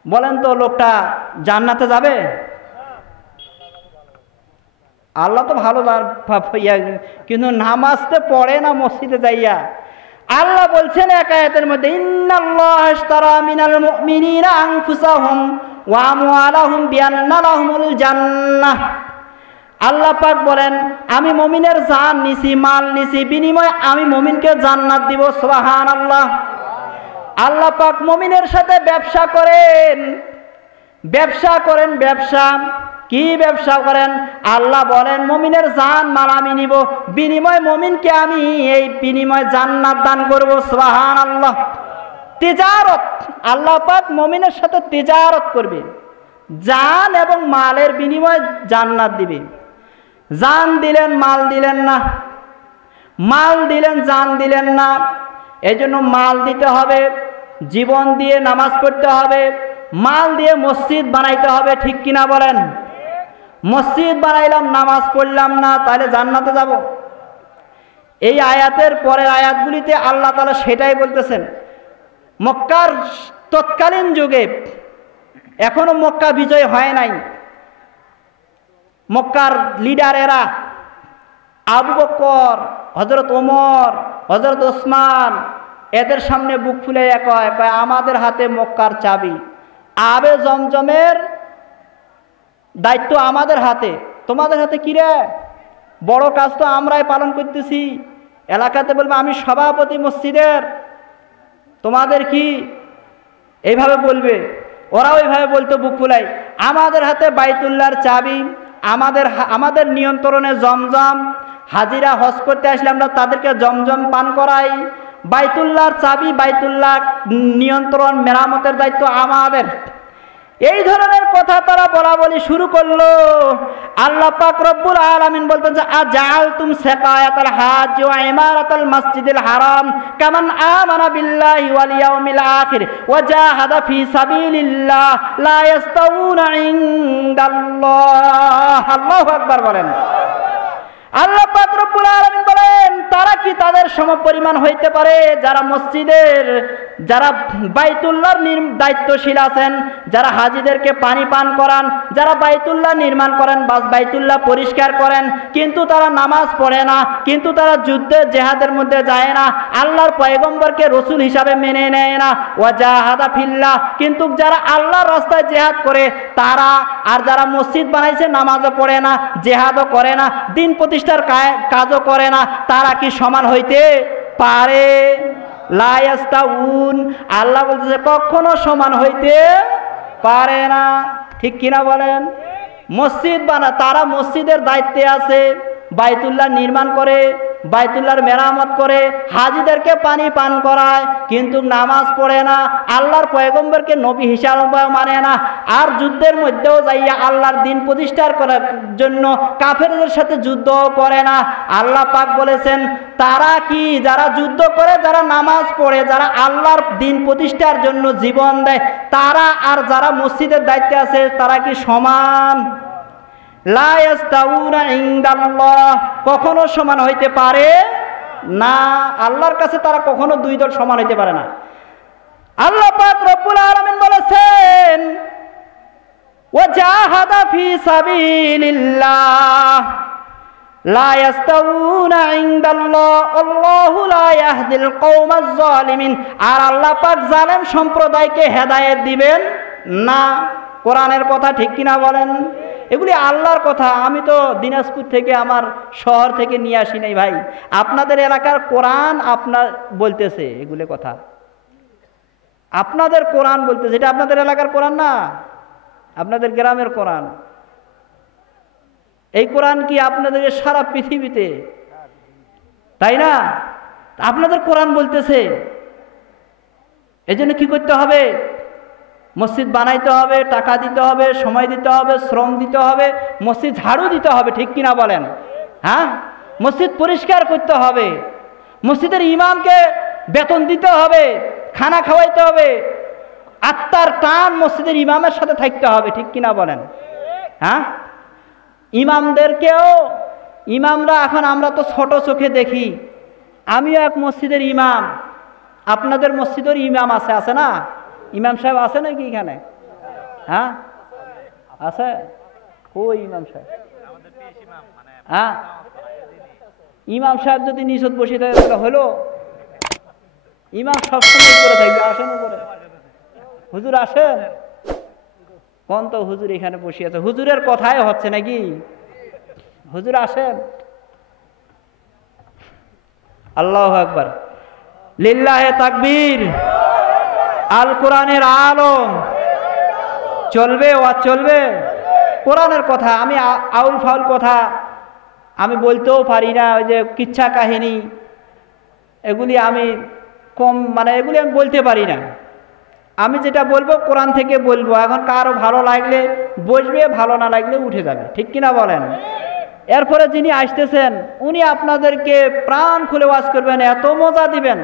বলেন তো লোকটা জান্নাতে যাবে? আল্লাহ তো ভালো, কিন্তু নামাজ তো পড়ে না মসজিদে যাইয়া। আল্লাহ বলছেন এক আয়াতের মধ্যে, ইন্নাল্লাহা আশতারা মিনাল মুমিনিনা আনফুসাহুম ওয়া আমওয়ালাহুম বিআন্না লাহুমুল জান্নাহ। আল্লাহ পাক বলেন, আমি মুমিনের জান নিছি, মাল নিছি, বিনিময়ে আমি মুমিনকে জান্নাত দিব। সুবহানাল্লাহ। আল্লাহ পাক মুমিনের সাথে ব্যবসা করেন। কি ব্যবসা করেন? আল্লাহ বলেন, মুমিনের জান মাল আমি নিব, বিনিময়ে মুমিনকে আমি এই বিনিময়ে জান্নাত দান করব। সুবহানাল্লাহ। তিজারত, আল্লাহ পাক মুমিনের সাথে তিজারত করবে, জান এবং মালের বিনিময়ে জান্নাত দিবে। জান দিলেন, মাল দিলেন না, মাল দিলেন, জান দিলেন না। এজন্য মাল দিতে হবে, জীবন দিয়ে নামাজ পড়তে হবে, মাল দিয়ে মসজিদ বানাইতে হবে। ঠিক কিনা বলেন? মসজিদ বানাইলাম, নামাজ পড়লাম না, তাহলে জান্নাতে যাব? এই আয়াতের পরের আয়াতগুলিতে আল্লাহ তাআলা সেটাই বলতেছেন। মক্কার তৎকালীন যুগে, এখনো মক্কা বিজয় হয় নাই, মক্কার লিডারেরা আবু বকর, হযরত ওমর, হযরত ওসমান, এদের সামনে বুক ফুলাইয়া কয়, আমাদের হাতে মক্কার চাবি, আবে জমজমের দায়িত্ব আমাদের হাতে, তোমাদের হাতে কি রে? বড় কাজ তো আমরাই পালন করতেছি। এলাকাতে বলবে আমি সভাপতি মসজিদের, তোমাদের কি? এইভাবে বলবে। ওরা ওইভাবে বলতো বুক ফুলাই, আমাদের হাতে বাইতুল্লাহর চাবি, আমাদের নিয়ন্ত্রণে জমজম, হাজিরা হজ করতে আসলে আমরা তাদেরকে জমজম পান করাই। বাইতুল্লাহর চাবি, বাইতুল্লাহ নিয়ন্ত্রণ, মেরামতের দায়িত্ব আমাদের। এই ধরনের কথা তারা বলা বলি শুরু করলো। আল্লাহ পাক রব্বুল আলামিন বলতেন যে, আজআলতুম সিকায়াতাল হাজ ওয়া ইমারাতাল মসজিদিল হারাম কামান আমানা বিল্লাহি ওয়াল ইয়াউমিল আখির ওয়া জাহাদা ফি সাবিলিল্লাহ লা ইস্তাউনা ইনদাল্লাহ। আল্লাহু আকবার বলেন। আল্লাহ পাক রব্বুল আলামিন বলেন, তারা কি তাদের সমপরিমাণ হইতে পারে যারা বাইতুল্লাহর দায়িত্বশীল আছেন, যারা হাজিদেরকে পানি পান করান, যারা বাইতুল্লাহ নির্মাণ করেন বা বাইতুল্লাহ পরিষ্কার করেন, কিন্তু তারা নামাজ পড়ে না, কিন্তু তারা যুদ্ধে জেহাদের মধ্যে যায় না, আল্লাহর পয়গম্বরকে রসুল হিসাবে মেনে নেয় না, ওয়া জাহাদা ফিল্লাহ, কিন্তু যারা আল্লাহর রাস্তায় জেহাদ করে তারা, আর যারা মসজিদ বানাইছে নামাজও পড়ে না, জেহাদও করে না, দিন প্রতিষ্ঠার কাজও করে না, তারা কি সমান হইতে পারে? লা ইয়াস্তাউন। আল্লাহ বলতেছে কখনো সমান হইতে পারে না। ঠিক কিনা বলেন? মসজিদ তারা মসজিদের দায়িত্বে আছে, বাইতুল্লাহ নির্মাণ করে, বাইতুল্লাহর মেরামত করে, হাজিদেরকে পানি পান করায়, কিন্তু নামাজ পড়ে না, আল্লাহর পয়গম্বরকে নবী হিসাবে মানে না, আর যুদ্ধের মধ্যেও যাইয়া আল্লাহর দিন প্রতিষ্ঠার করার জন্য কাফেরদের সাথে যুদ্ধ করে না। আল্লাহ পাক বলেছেন, তারা কি, যারা যুদ্ধ করে, যারা নামাজ পড়ে, যারা আল্লাহর দিন প্রতিষ্ঠার জন্য জীবন দেয়, তারা আর যারা মসজিদের দায়িত্বে আছে, তারা কি সমান? লা ইয়াস্তাউনা ইনদাল্লাহ। কখনো সমান হইতে পারে না। আল্লাহর কাছে তারা কখনো দুই দল সমান হইতে পারে না। আল্লাহ পাক রব্বুল আলামিন বলেছেন, ওয়া জাহাদা ফি সাবিলিল্লাহ লা ইয়াস্তাউনা ইনদাল্লাহ আল্লাহু লা ইয়াহদিল কওমাজ জালিমিন। আর আল্লাহ পাক জালেম সম্প্রদায়কে হেদায়েত দিবেন না। কোরআনের কথা ঠিক কিনা বলেন? এগুলি আল্লাহর কথা। আমি তো দিনাজপুর থেকে, আমার শহর থেকে নিয়ে আসি নাই ভাই। আপনাদের এলাকার কোরআন আপনার বলতেছে এগুলো কথা, আপনাদের কোরআন বলতেছে। এটা আপনাদের এলাকার কোরআন না, আপনাদের গ্রামের কোরআন। এই কোরআন কি আপনাদের সারা পৃথিবীতে, তাই না? আপনাদের কোরআন বলতেছে। এই জন্য কি করতে হবে? মসজিদ বানাইতে হবে, টাকা দিতে হবে, সময় দিতে হবে, শ্রম দিতে হবে, মসজিদ ঝাড়ু দিতে হবে, ঠিক কিনা বলেন? হ্যাঁ, মসজিদ পরিষ্কার করতে হবে, মসজিদের ইমামকে বেতন দিতে হবে, খানা খাওয়াইতে হবে, আত্মার টান মসজিদের ইমামের সাথে থাকতে হবে, ঠিক কিনা বলেন? হ্যাঁ, ইমামদেরকেও, ইমামরা এখন আমরা তো ছোট চোখে দেখি। আমিও এক মসজিদের ইমাম, আপনাদের মসজিদের ইমাম আছে, আছে না? ইমাম সাহেব আছে নাকি এখানে? হ্যাঁ আছে। কই ইমাম সাহেব? হ্যাঁ, ইমাম সাহেব যদি নিচত বসে থাকে তাহলে হলো? ইমাম সবসময় উপরে থাকবে, আসেন উপরে। হুজুর আসেন, কোন তো হুজুর এখানে বসে আছে, হুজুরের কথাই হচ্ছে নাকি? হুজুর আসেন। আল্লাহু আকবার, লিল্লাহে তাকবীর। আল কোরআনের আলম চলবে, ও চলবে কোরআনের কথা। আমি আউল ফাউল কথা আমি বলতেও পারি না। ওই যে কিচ্ছা কাহিনী এগুলি আমি কম, মানে এগুলি আমি বলতে পারি না। আমি যেটা বলবো কোরআন থেকে বলবো। এখন কারো ভালো লাগলে বসবে, ভালো না লাগলে উঠে যাবে, ঠিক কিনা বলেন? এরপরে যিনি আসতেছেন উনি আপনাদেরকে প্রাণ খুলে ওয়াজ করবেন, এত মজা দিবেন।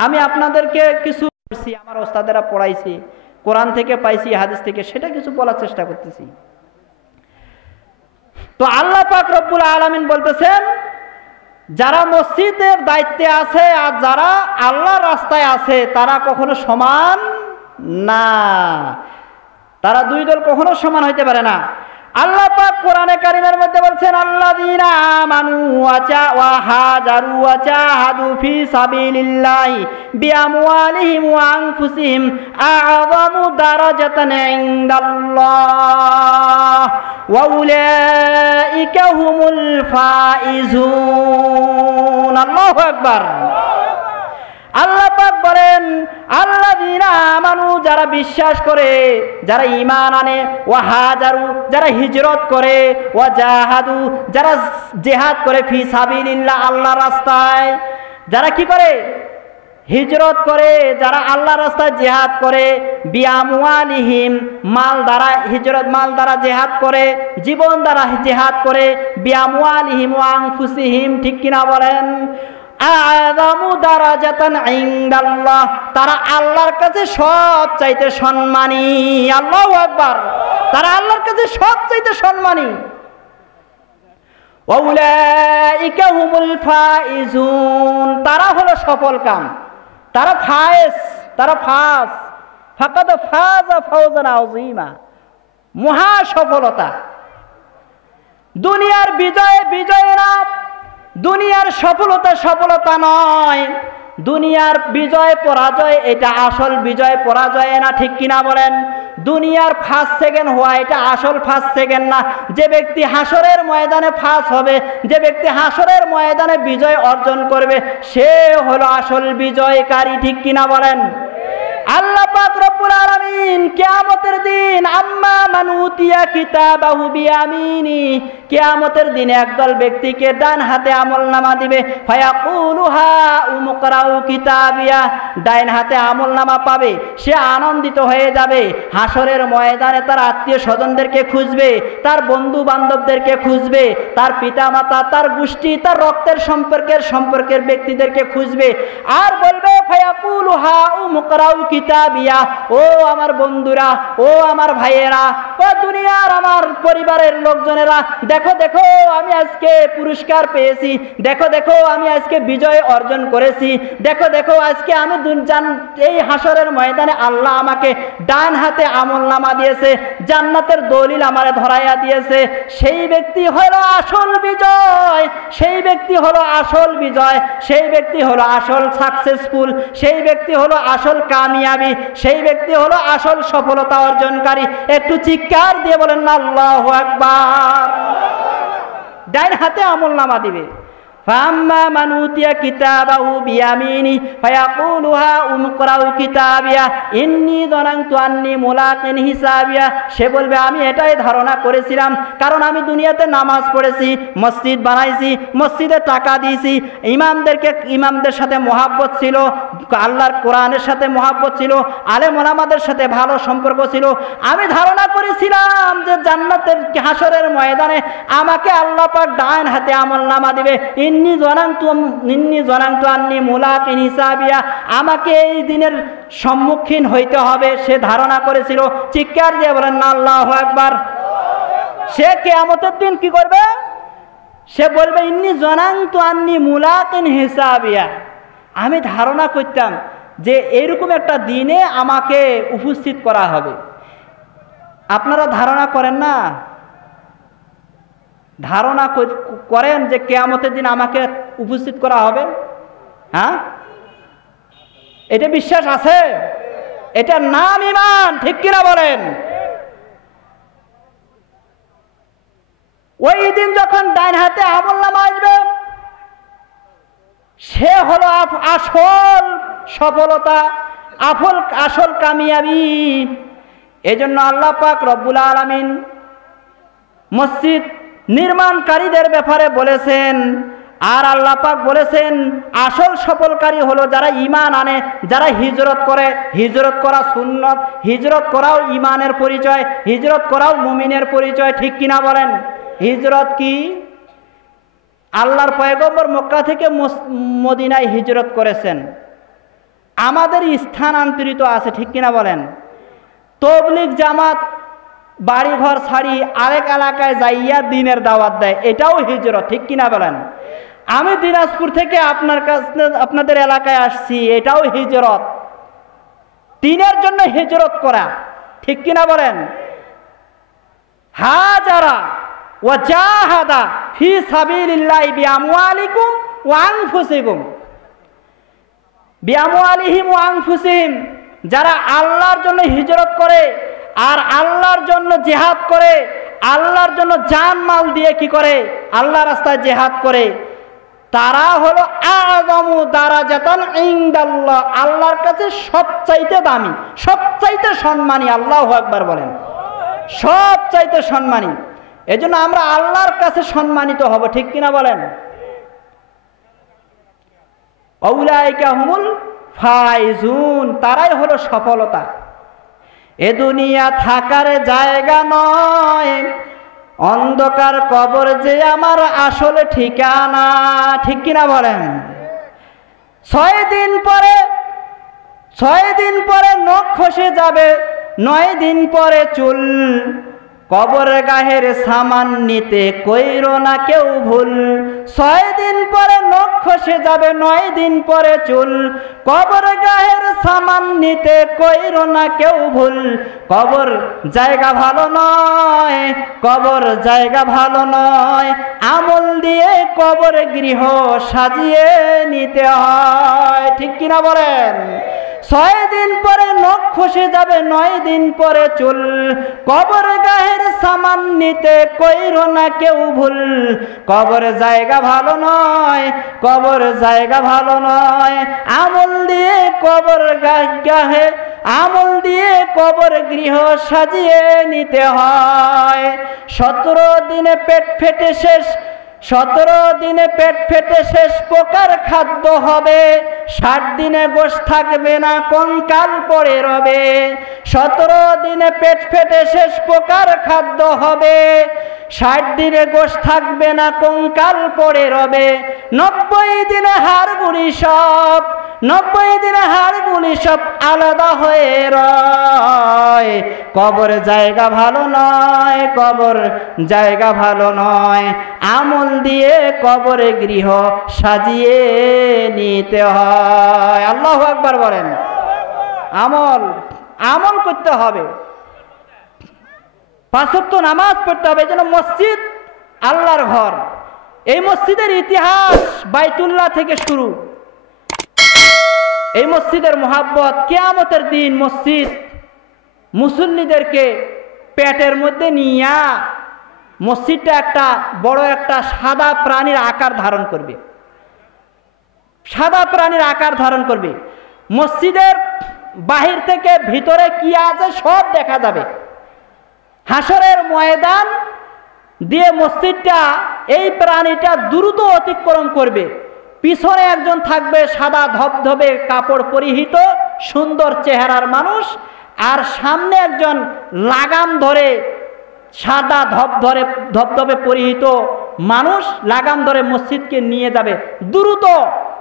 আমি আপনাদেরকে কিছু আমার ওস্তাদেরা পড়াইছি, কোরআন থেকে পাইছি, হাদিস থেকে, সেটা কিছু বলার চেষ্টা করতেছি। তো আল্লাহ পাক রব্বুল আলামিন বলতেছেন, যারা মসজিদের দায়িত্বে আছে আর যারা আল্লাহর রাস্তায় আছে তারা কখনো সমান না। তারা দুই দল কখনো সমান হইতে পারে না। আল্লাহ পাক কোরআনে কারিমের মধ্যে বলছেন, আল্লাযীনা আমানু ওয়া হাজারু ওয়া জাহাদু ফি সাবিলিল্লাহি বিআমওয়ালিহিম ওয়া আনফুসিহিম আ'যামু দারাজাতান ইনদাল্লাহ ওয়া উলাইকা হুমুল ফাইজুন। আল্লাহু আকবার। আল্লাহ পাক বলেন, আল্লাযীনা আমানু, যারা বিশ্বাস করে, যারা ঈমান আনে, ওয়া হাজারু, যারা হিজরত করে, ওয়া জাহাদু, যারা জিহাদ করে, ফি সাবিলিল্লাহ, আল্লাহর রাস্তায়, যারা কি করে? হিজরত করে, যারা আল্লাহর রাস্তায় জিহাদ করে, বিআমওয়ালিহিম, মাল দ্বারা হিজরত, মাল দ্বারা জিহাদ করে, জীবন দ্বারা জিহাদ করে, বিআমওয়ালিহিম ওয়া আনফুসিহিম, ঠিক কিনা বলেন? আ'যামু দারাজাতান ইনদাল্লাহ, তারা আল্লাহর কাছে সবচাইতে সম্মানী। আল্লাহু আকবার। তারা আল্লাহর কাছে সবচাইতে সম্মানী। ওয়া উলাইকা হুমুল ফাইজুন, তারা হলো সফল কাম, তারা ফায়েজ, তারা ফাজ, ফাকাদ ফাজা ফাওজান আযীমা, মহা সফলতা। দুনিয়ার বিজয় বিজয়েরা, দুনিয়ার সফলতা সফলতা নয়, দুনিয়ার বিজয় পরাজয় এটা আসল বিজয় পরাজয় না, ঠিক কিনা বলেন? দুনিয়ার ফার্স্ট সেকেন্ড হওয়া এটা আসল ফার্স্ট সেকেন্ড না। যে ব্যক্তি হাসরের ময়দানে ফার্স্ট হবে, যে ব্যক্তি হাসরের ময়দানে বিজয় অর্জন করবে, সে হলো আসল বিজয়কারী, ঠিক কিনা বলেন? আল্লাহ পাক রব্বুল আলামিন কিয়ামতের দিন, আম্মা মান উতিয়া কিতাবাহু বিয়ামিনি, কিয়ামতের দিনে একদল ব্যক্তিকে ডান হাতে আমলনামা দিবে, ফায়াকুলু হা উমকরাউ কিতাবিয়া, ডান হাতে আমলনামা পাবে, সে আনন্দিত হয়ে যাবে। হাসরের ময়দানে তার আত্মীয় স্বজনদেরকে খুঁজবে, তার বন্ধু বান্ধবদেরকে খুঁজবে, তার পিতামাতা, তার গোষ্ঠী, তার রক্তের সম্পর্কের ব্যক্তিদেরকে খুঁজবে, আর বলবে ফায়াকুলু হা উমকরাউ কিতাবিয়া, ও আমার বন্ধুরা, ও আমার ভাইয়েরা, ও দুনিয়ার আমার পরিবারের লোকজনেরা, দেখো দেখো আমি আজকে পুরস্কার পেয়েছি, দেখো দেখো আমি আজকে বিজয় অর্জন করেছি, দেখো দেখো আজকে আমি এই হাসরের ময়দানে আল্লাহ আমাকে ডান হাতে আমলনামা দিয়েছে, জান্নাতের দলিল আমারে ধরাইয়া দিয়েছে। সেই ব্যক্তি হলো আসল বিজয়, হয় সেই ব্যক্তি হলো আসল বিজয়, সেই ব্যক্তি হলো আসল সাকসেসফুল, সেই ব্যক্তি হলো আসল কামিয়াবি, সেই ব্যক্তি হলো আসল সফলতা অর্জনকারী। একটু চিৎকার দিয়ে বলেন না আল্লাহু আকবার। ডাইন হাতে আমলনামা দিবে। فأما من أوتي كتابه بيمينه فيقول هاؤم اقرءوا كتابيه إني ظننت أني ملاق حسابيه। সে বলবে আমি এটাই ধারণা করেছিলাম, কারণ আমি দুনিয়াতে নামাজ পড়েছি, মসজিদ বানাইছি, মসজিদে টাকা দিয়েছি, ইমামদের সাথে মহাব্বত ছিল, আল্লাহর কোরআনের সাথে মহাব্বত ছিল, আলেম ওলামাদের সাথে ভালো সম্পর্ক ছিল। আমি ধারণা করেছিলাম যে জান্নাতের হাসরের ময়দানে আমাকে আল্লাহ পাক ডান হাতে আমলনামা দিবে। ইন্নি জনান্তু আন্নি মুলাকিন হিসাবিয়া, আমাকে এই দিনের সম্মুখীন হইতে হবে, সে ধারণা করেছিল। চিৎকার দিয়ে বলেন না আল্লাহু আকবার। সে কিয়ামতের দিন কি করবে? সে বলবে ইন্নি জনান্তু আন্নি মুলাকিন হিসাবিয়া, আমি ধারণা করতাম যে এরকম একটা দিনে আমাকে উপস্থিত করা হবে। আপনারা ধারণা করেন না? ধারণা করেন যে কিয়ামতের দিন আমাকে উপস্থিত করা হবে? হ্যাঁ, এটা বিশ্বাস আছে? এটার নাম ঈমান, ঠিক কিনা বলেন? ওই দিন যখন ডান হাতে আমলনামা আসবে, সে হলো আসল সফলতা, আসল কামিয়াবি। এজন্য আল্লাহ পাক রব্বুল আলামিন মসজিদ নির্মাণকারীদের ব্যাপারে বলেছেন, আর আল্লাহ পাক বলেছেন আসল সফলকারী হলো যারা ঈমান আনে, যারা হিজরত করে। হিজরত করা সুন্নত, হিজরত করাও ঈমানের পরিচয়, হিজরত করাও মুমিনের পরিচয়, ঠিক কিনা বলেন? হিজরত কি? আল্লাহর পয়গম্বর মক্কা থেকে মদিনায় হিজরত করেছেন, আমাদের স্থানান্তরিত আছে, ঠিক কিনা বলেন? তবলিগ জামাত বাড়িঘর ছাড়ি আরেক এলাকায় যাইয়া দিনের দাওয়াত দেয়, এটাও হিজরত, ঠিক কিনা বলেন? আমি দিনাজপুর থেকে আপনাদের এলাকায় আসছি, এটাও হিজরত। দিনের জন্য হিজরত করা, ঠিক কিনা বলেন? হাজারা ওয়া জাহাদা ফি সাবিলিল্লাহি বিআমওয়ালিকুম ওয়া আনফুসিকুম, বিআমওয়ালিহিম ওয়া আনফুসিহিম, যারা আল্লাহর জন্য হিজরত করে আর আল্লাহর জন্য জিহাদ করে, আল্লাহর জন্য জান মাল দিয়ে কি করে? আল্লাহ রাস্তায় জিহাদ করে, তারা হলো আযমু দারাজাতান ইনদাল্লাহ, আল্লাহর কাছে সবচাইতে দামি, সবচাইতে সম্মানী। আল্লাহু আকবার বলেন। সবচাইতে সম্মানী। এজন্য আমরা আল্লাহর কাছে সম্মানিত হব, ঠিক কিনা বলেন? আউলাইকা হুমুল ফাইজুন, তারাই হলো সফলতা। এ দুনিয়া থাকার জায়গা নয়, অন্ধকার কবর যে আমার আসল ঠিকানা, ঠিক কিনা বলেন? 6 দিন পরে নখ খসে যাবে, 9 দিন পরে চুল, কবর গাহের সামান নিতে কইরো না কেউ ভুল। 6 দিন পরে নখ খসে যাবে, 9 দিন পরে চুল, কবর গাহের সামান নিতে কইরো না কেউ ভুল। কবর জায়গা ভালো নয়, কবর জায়গা ভালো নয়, আমল দিয়ে কবর গৃহ সাজিয়ে নিতে হয়, ঠিক কিনা বলেন? 6 দিন পরে নখ খসে যাবে, 9 দিন পরে চুল, কবর গাহের সামান নিতে কইরো না কেউ ভুল। কবর জায়গা ভালো নয়, কবর জায়গা ভালো নয়, আমল দিয়ে কবর গাহে, আমল দিয়ে কবর গৃহ সাজিয়ে নিতে হয়। 17 দিনে পেট ফেটে শেষ, 17 দিনে পেট ফেটে শেষ পোকার খাদ্য হবে, 60 দিনে গোশ থাকবে না কঙ্কাল পড়ে রবে। 17 দিনে পেট ফেটে শেষ পোকার খাদ্য হবে, 60 দিনে গোশ থাকবে না কঙ্কাল পড়ে রবে। 90 দিনে হাড়গুড়ি সব, 90 দিনে হাড়গুলি সব আলাদা হয়ে রয়। কবর জায়গা ভালো নয়, কবর জায়গা ভালো নয়, আমল দিয়ে কবরে গৃহ সাজিয়ে নিতে হয়। আল্লাহু আকবার বলেন। আমল, আমল করতে হবে, 5 ওয়াক্ত নামাজ পড়তে হবে। যেন মসজিদ আল্লাহর ঘর, এই মসজিদের ইতিহাস বাইতুল্লাহ থেকে শুরু। এই মসজিদের মোহাব্বত, কিয়ামতের দিন মসজিদ মুসল্লিদেরকে পেটের মধ্যে নিয়া মসজিদটা একটা বড় একটা সাদা প্রাণীর আকার ধারণ করবে, সাদা প্রাণীর আকার ধারণ করবে। মসজিদের বাহির থেকে ভিতরে কি আছে সব দেখা যাবে। হাসরের ময়দান দিয়ে মসজিদটা এই প্রাণীটা দ্রুত অতিক্রম করবে। পিছনে একজন থাকবে সাদা ধবধবে কাপড় পরিহিত সুন্দর চেহারার মানুষ, আর সামনে একজন লাগাম ধরে সাদা ধবধবে পরিহিত মানুষ লাগাম ধরে মসজিদকে নিয়ে যাবে। দ্রুত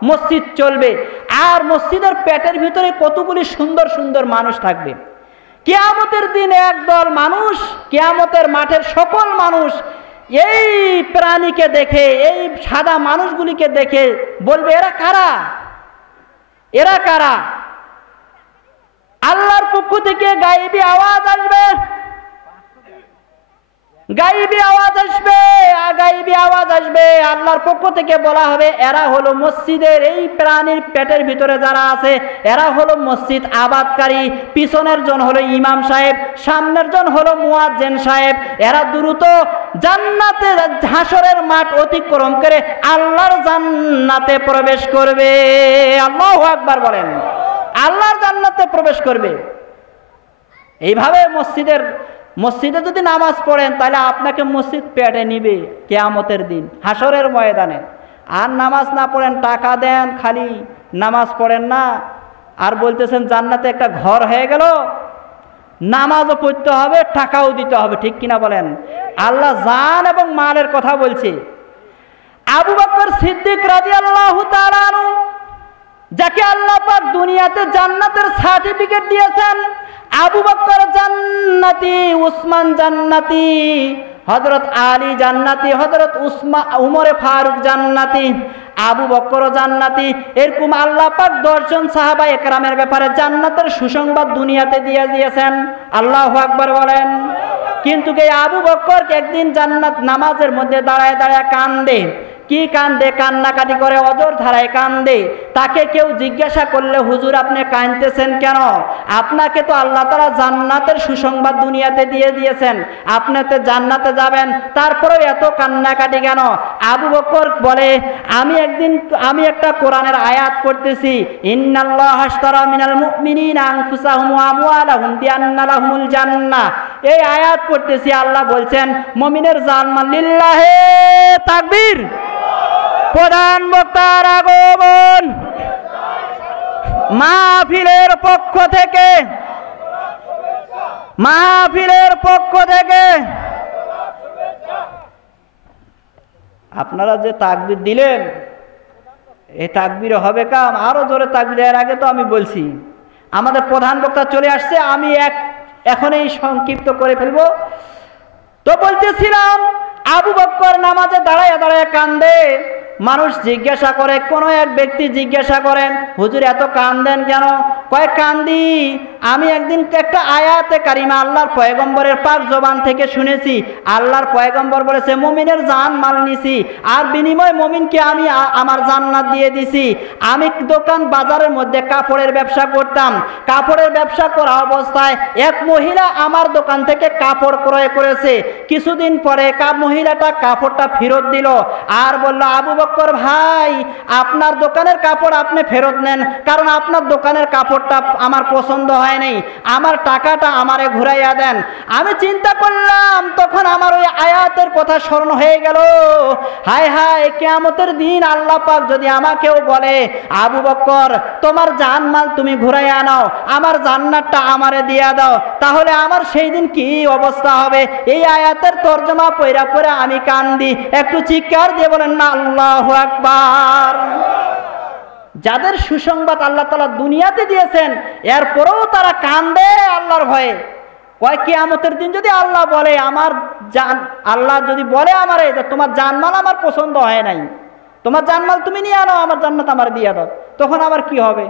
মসজিদ চলবে, আর মসজিদের পেটের ভিতরে কতগুলি সুন্দর সুন্দর মানুষ থাকবে। কিয়ামতের দিন একদল মানুষ, কিয়ামতের মাঠের সকল মানুষ এই প্রাণীকে দেখে, এই সাদা মানুষগুলিকে দেখে বলবে, এরা কারা, এরা কারা? আল্লাহর পক্ষ থেকে গায়েবী আওয়াজ আসবে, গায়েবী আওয়াজ আসবে, গায়েবী আওয়াজ আসবে। আল্লাহর পক্ষ থেকে বলা হবে, এরা হলো মসজিদের এই প্রাণীর পেটের ভিতরে যারা আছে, এরা হলো মসজিদ আবাদকারী। পিছনের জন হলো ইমাম সাহেব, সামনের জন হলো মুয়াজ্জিন সাহেব। এরা দ্রুত জান্নাতে, হাসরের মাঠ অতিক্রম করে আল্লাহর জান্নাতে প্রবেশ করবে। আল্লাহু আকবার বলেন। আল্লাহর জান্নাতে প্রবেশ করবে। এইভাবে মসজিদে যদি নামাজ পড়েন তাহলে আপনাকে মসজিদ পেটে নিবে কিয়ামতের দিন হাসরের ময়দানে। আর নামাজ না পড়েন, টাকা দেন খালি নামাজ পড়েন না, আর বলতেছেন জান্নাতে একটা ঘর হয়ে গেল। নামাজও পড়তে হবে, টাকাও দিতে হবে, ঠিক কিনা বলেন? আল্লাহ জান এবং মালের কথা বলছে। আবু বকর সিদ্দিক রাদিয়াল্লাহু তাআলা আনহু, যাকে আল্লাহ পাক দুনিয়াতে জান্নাতের সার্টিফিকেট দিয়েছেন, আবু বকর জান্নাতি, উসমান জান্নাতি, হযরত আলী জান্নাতি, হযরত উমরে ফারুক জান্নাতি, আবু বকর জান্নাতি। এরকম আল্লাহ পাক 10 জন সাহাবা একরামের ব্যাপারে জান্নাতের সুসংবাদ দুনিয়াতে দিয়ে দিয়েছেন। আল্লাহু আকবার বলেন। কিন্তু এই আবু বকর একদিন জান্নাত নামাজের মধ্যে দাঁড়ায় দাঁড়ায় কান্দে। কি কান্দে? কান্নাকাটি করে, অজর ধারায় কান্দে। তাকে কেউ জিজ্ঞাসা করলে, হুজুর আপনি কাঁদতেছেন কেন? আপনাকে তো আল্লাহ তাআলা জান্নাতের সুসংবাদ দুনিয়াতে দিয়ে দিয়েছেন, আপনি তো জান্নাতে যাবেন, তারপরেও এত কান্নাকাটি কেন? আবু বকর বলে, আমি একটা কোরআনের আয়াত পড়তেছি, ইন্নাল্লাহা আশতারা মিনাল মুমিনিনা আনফুসাহুম ওয়া আমওয়ালাহুম বিআন্না লাহুমুল জান্নাহ। এই আয়াত পড়তেছি, আল্লাহ বলছেন মুমিনের জানমাল। লিল্লাহে তাকবীর। প্রধান বক্তার আগমন। মাহফিলের পক্ষ থেকে, মাহফিলের পক্ষ থেকে আপনারা যে তাকবীর দিলেন, এই তাকবীর হবে কাম। আরো জোরে তাকবীর। এর আগে তো আমি বলছি আমাদের প্রধান বক্তা চলে আসছে, আমি এখনই সংক্ষিপ্ত করে ফেলবো। তো বলতেছিলাম, আবু বকর নামাজে দাঁড়ায় দাঁড়ায় কান্দে। মানুষ জিজ্ঞাসা করে, কোন এক ব্যক্তি জিজ্ঞাসা করেন, হুজুর এত কান্দেন কেন? কয় কান্দি, আমি একদিন একটা আয়াতে কারিমা আল্লাহর পয়গম্বরের পাক জবান থেকে শুনেছি। আল্লাহর পয়গম্বর বলেছে, মুমিনের জান মাল নিছি, আর বিনিময় মুমিনকে আমি আমার জান্নাত দিয়ে দিছি। আমি দোকান বাজারের মধ্যে কাপড়ের ব্যবসা করতাম। কাপড়ের ব্যবসা করা অবস্থায় এক মহিলা আমার দোকান থেকে কাপড় ক্রয় করেছে। কিছুদিন পরে মহিলাটা কাপড়টা ফেরত দিল, আর বলল, আবু বকর ভাই, আপনার দোকানের কাপড় আপনি ফেরত নেন, কারণ আপনার দোকানের কাপড়টা আমার পছন্দ হয় নাই, আমার টাকাটা আমারে ঘুরাইয়া দেন। আমি চিন্তা করলাম, তখন আমার ওই আয়াতের কথা স্মরণ হয়ে গেল। হায় হায়, কিয়ামতের দিন আল্লাহ পাক যদি আমাকেও বলে, আবু বকর তোমার জানমাল তুমি ঘুরাইয়া নাও, আমার জান্নাতটা আমারে দিয়া দাও, তাহলে আমার সেই দিন কি অবস্থা হবে? এই আয়াতের তরজমা পড়া পড়া আমি কান্দি। একটু চিৎকার দিয়ে বলেন না আল্লাহু আকবার। যাদের সুসংবাদ আল্লাহ তাআলা দুনিয়াতে দিয়েছেন, এরপরেও তারা কান্দে আল্লাহর ভয়ে। কয় কিয়ামতের দিন যদি আল্লাহ বলে, আল্লাহ যদি বলে আমারে, তোমার জানমাল আমার পছন্দ হয় নাই, তোমার জানমাল তুমি নিয়ে আনো, আমার জান্নাত আমার দিয়ে দাও, তখন আবার কি হবে?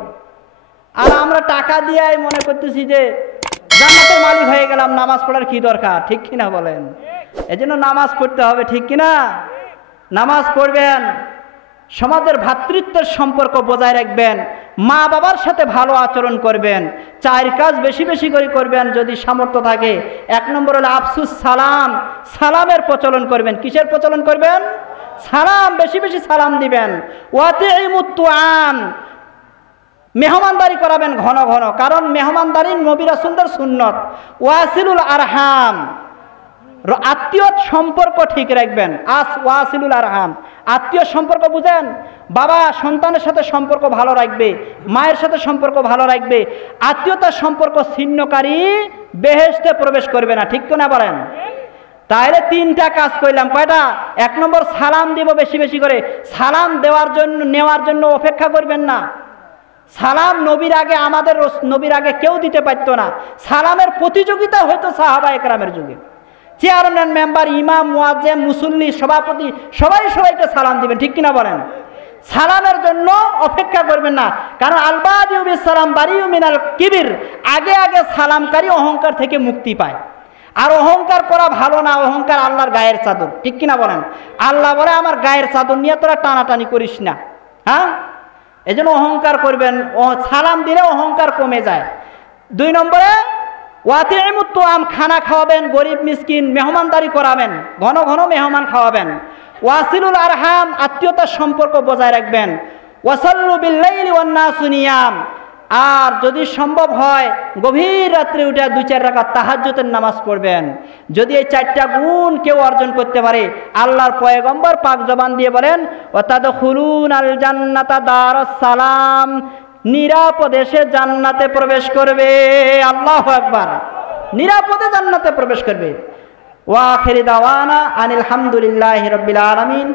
আর আমরা টাকা দিয়ে মনে করতেছি যে জান্নাতের মালিক হয়ে গেলাম, নামাজ পড়ার কি দরকার? ঠিক কিনা বলেন? এজন্য নামাজ পড়তে হবে, ঠিক কিনা? নামাজ পড়বেন, সমাজের ভ্রাতৃত্বের সম্পর্ক বজায় রাখবেন, মা বাবার সাথে ভালো আচরণ করবেন, 4 কাজ বেশি বেশি করে করবেন যদি সামর্থ্য থাকে। 1 নম্বর হলো আফসুস সালাম, সালামের প্রচলন করবেন। কিসের প্রচলন করবেন? সালাম, বেশি বেশি সালাম দিবেন। ওয়াতিমুত তুআম, মেহমানদারি করাবেন ঘন ঘন, কারণ মেহমানদারি নবী রাসূলদের সুন্নত। ওয়াসিলুল আরহাম, আত্মীয় সম্পর্ক ঠিক রাখবেন। ওয়াসিলুল আরহাম, আত্মীয় সম্পর্ক বুঝেন? বাবা সন্তানের সাথে সম্পর্ক ভালো রাখবে, মায়ের সাথে সম্পর্ক ভালো রাখবে। আত্মীয়তার সম্পর্ক ছিন্নকারী বেহেশতে প্রবেশ করবে না, ঠিক তো না বলেন? তাহলে 3টা কাজ করলাম। কয়টা? 1 নম্বর সালাম দিব বেশি বেশি করে। সালাম দেওয়ার জন্য নেওয়ার জন্য অপেক্ষা করবেন না। সালাম নবীর আগে, আমাদের নবীর আগে কেউ দিতে পারতো না। সালামের প্রতিযোগিতা হয়তো সাহাবা একরামের যুগে। চেয়ারম্যান, মেম্বার, ইমাম, মুয়াজ্জিন, মুসল্লি, সভাপতি সবাইকে সালাম দিবেন, ঠিক কিনা বলেন? সালামের জন্য অপেক্ষা করবেন না, কারণ আলবাদিউ বিসসালাম বারিউ মিনাল কিবির, আগে আগে সালামকারী অহংকার থেকে মুক্তি পায়। আর অহংকার করা ভালো না, অহংকার আল্লাহর গায়ের চাদর, ঠিক কিনা বলেন? আল্লাহ বলে আমার গায়ের চাদর নিয়ে তোরা টানাটানি করিস না। হ্যাঁ, এই জন্য অহংকার করবেন, সালাম দিলে অহংকার কমে যায়। 2 নম্বরে ওয়াতিমুত তুআম, খানা খাওয়াবেন গরিব মিসকিন, মেহমানদারি করাবেন, ঘন ঘন মেহমান খাওয়াবেন। ওয়াসিলুল আরহাম, আত্মীয়তার সম্পর্ক বজায় রাখবেন। ওয়াসাল্লু বিল্লাইলি ওয়ান নাসু নিয়াম, আর যদি সম্ভব হয় গভীর রাত্রে উঠে 2-4 রাকাত তাহাজ্জুদের নামাজ পড়বেন। যদি এই 4টা গুণ কেউ অর্জন করতে পারে, আল্লাহর পয়গম্বর পাক জবান দিয়ে বলেন ওয়াতাদখুলুনাল জান্নাতা দারাস সালাম, নিরাপদে সে জান্নাতে প্রবেশ করবে। আল্লাহু আকবার, নিরাপদে জান্নাতে প্রবেশ করবে। ওয়া আখিরি দাওয়ানা আনিল হামদুলিল্লাহি রাব্বিল আলামিন।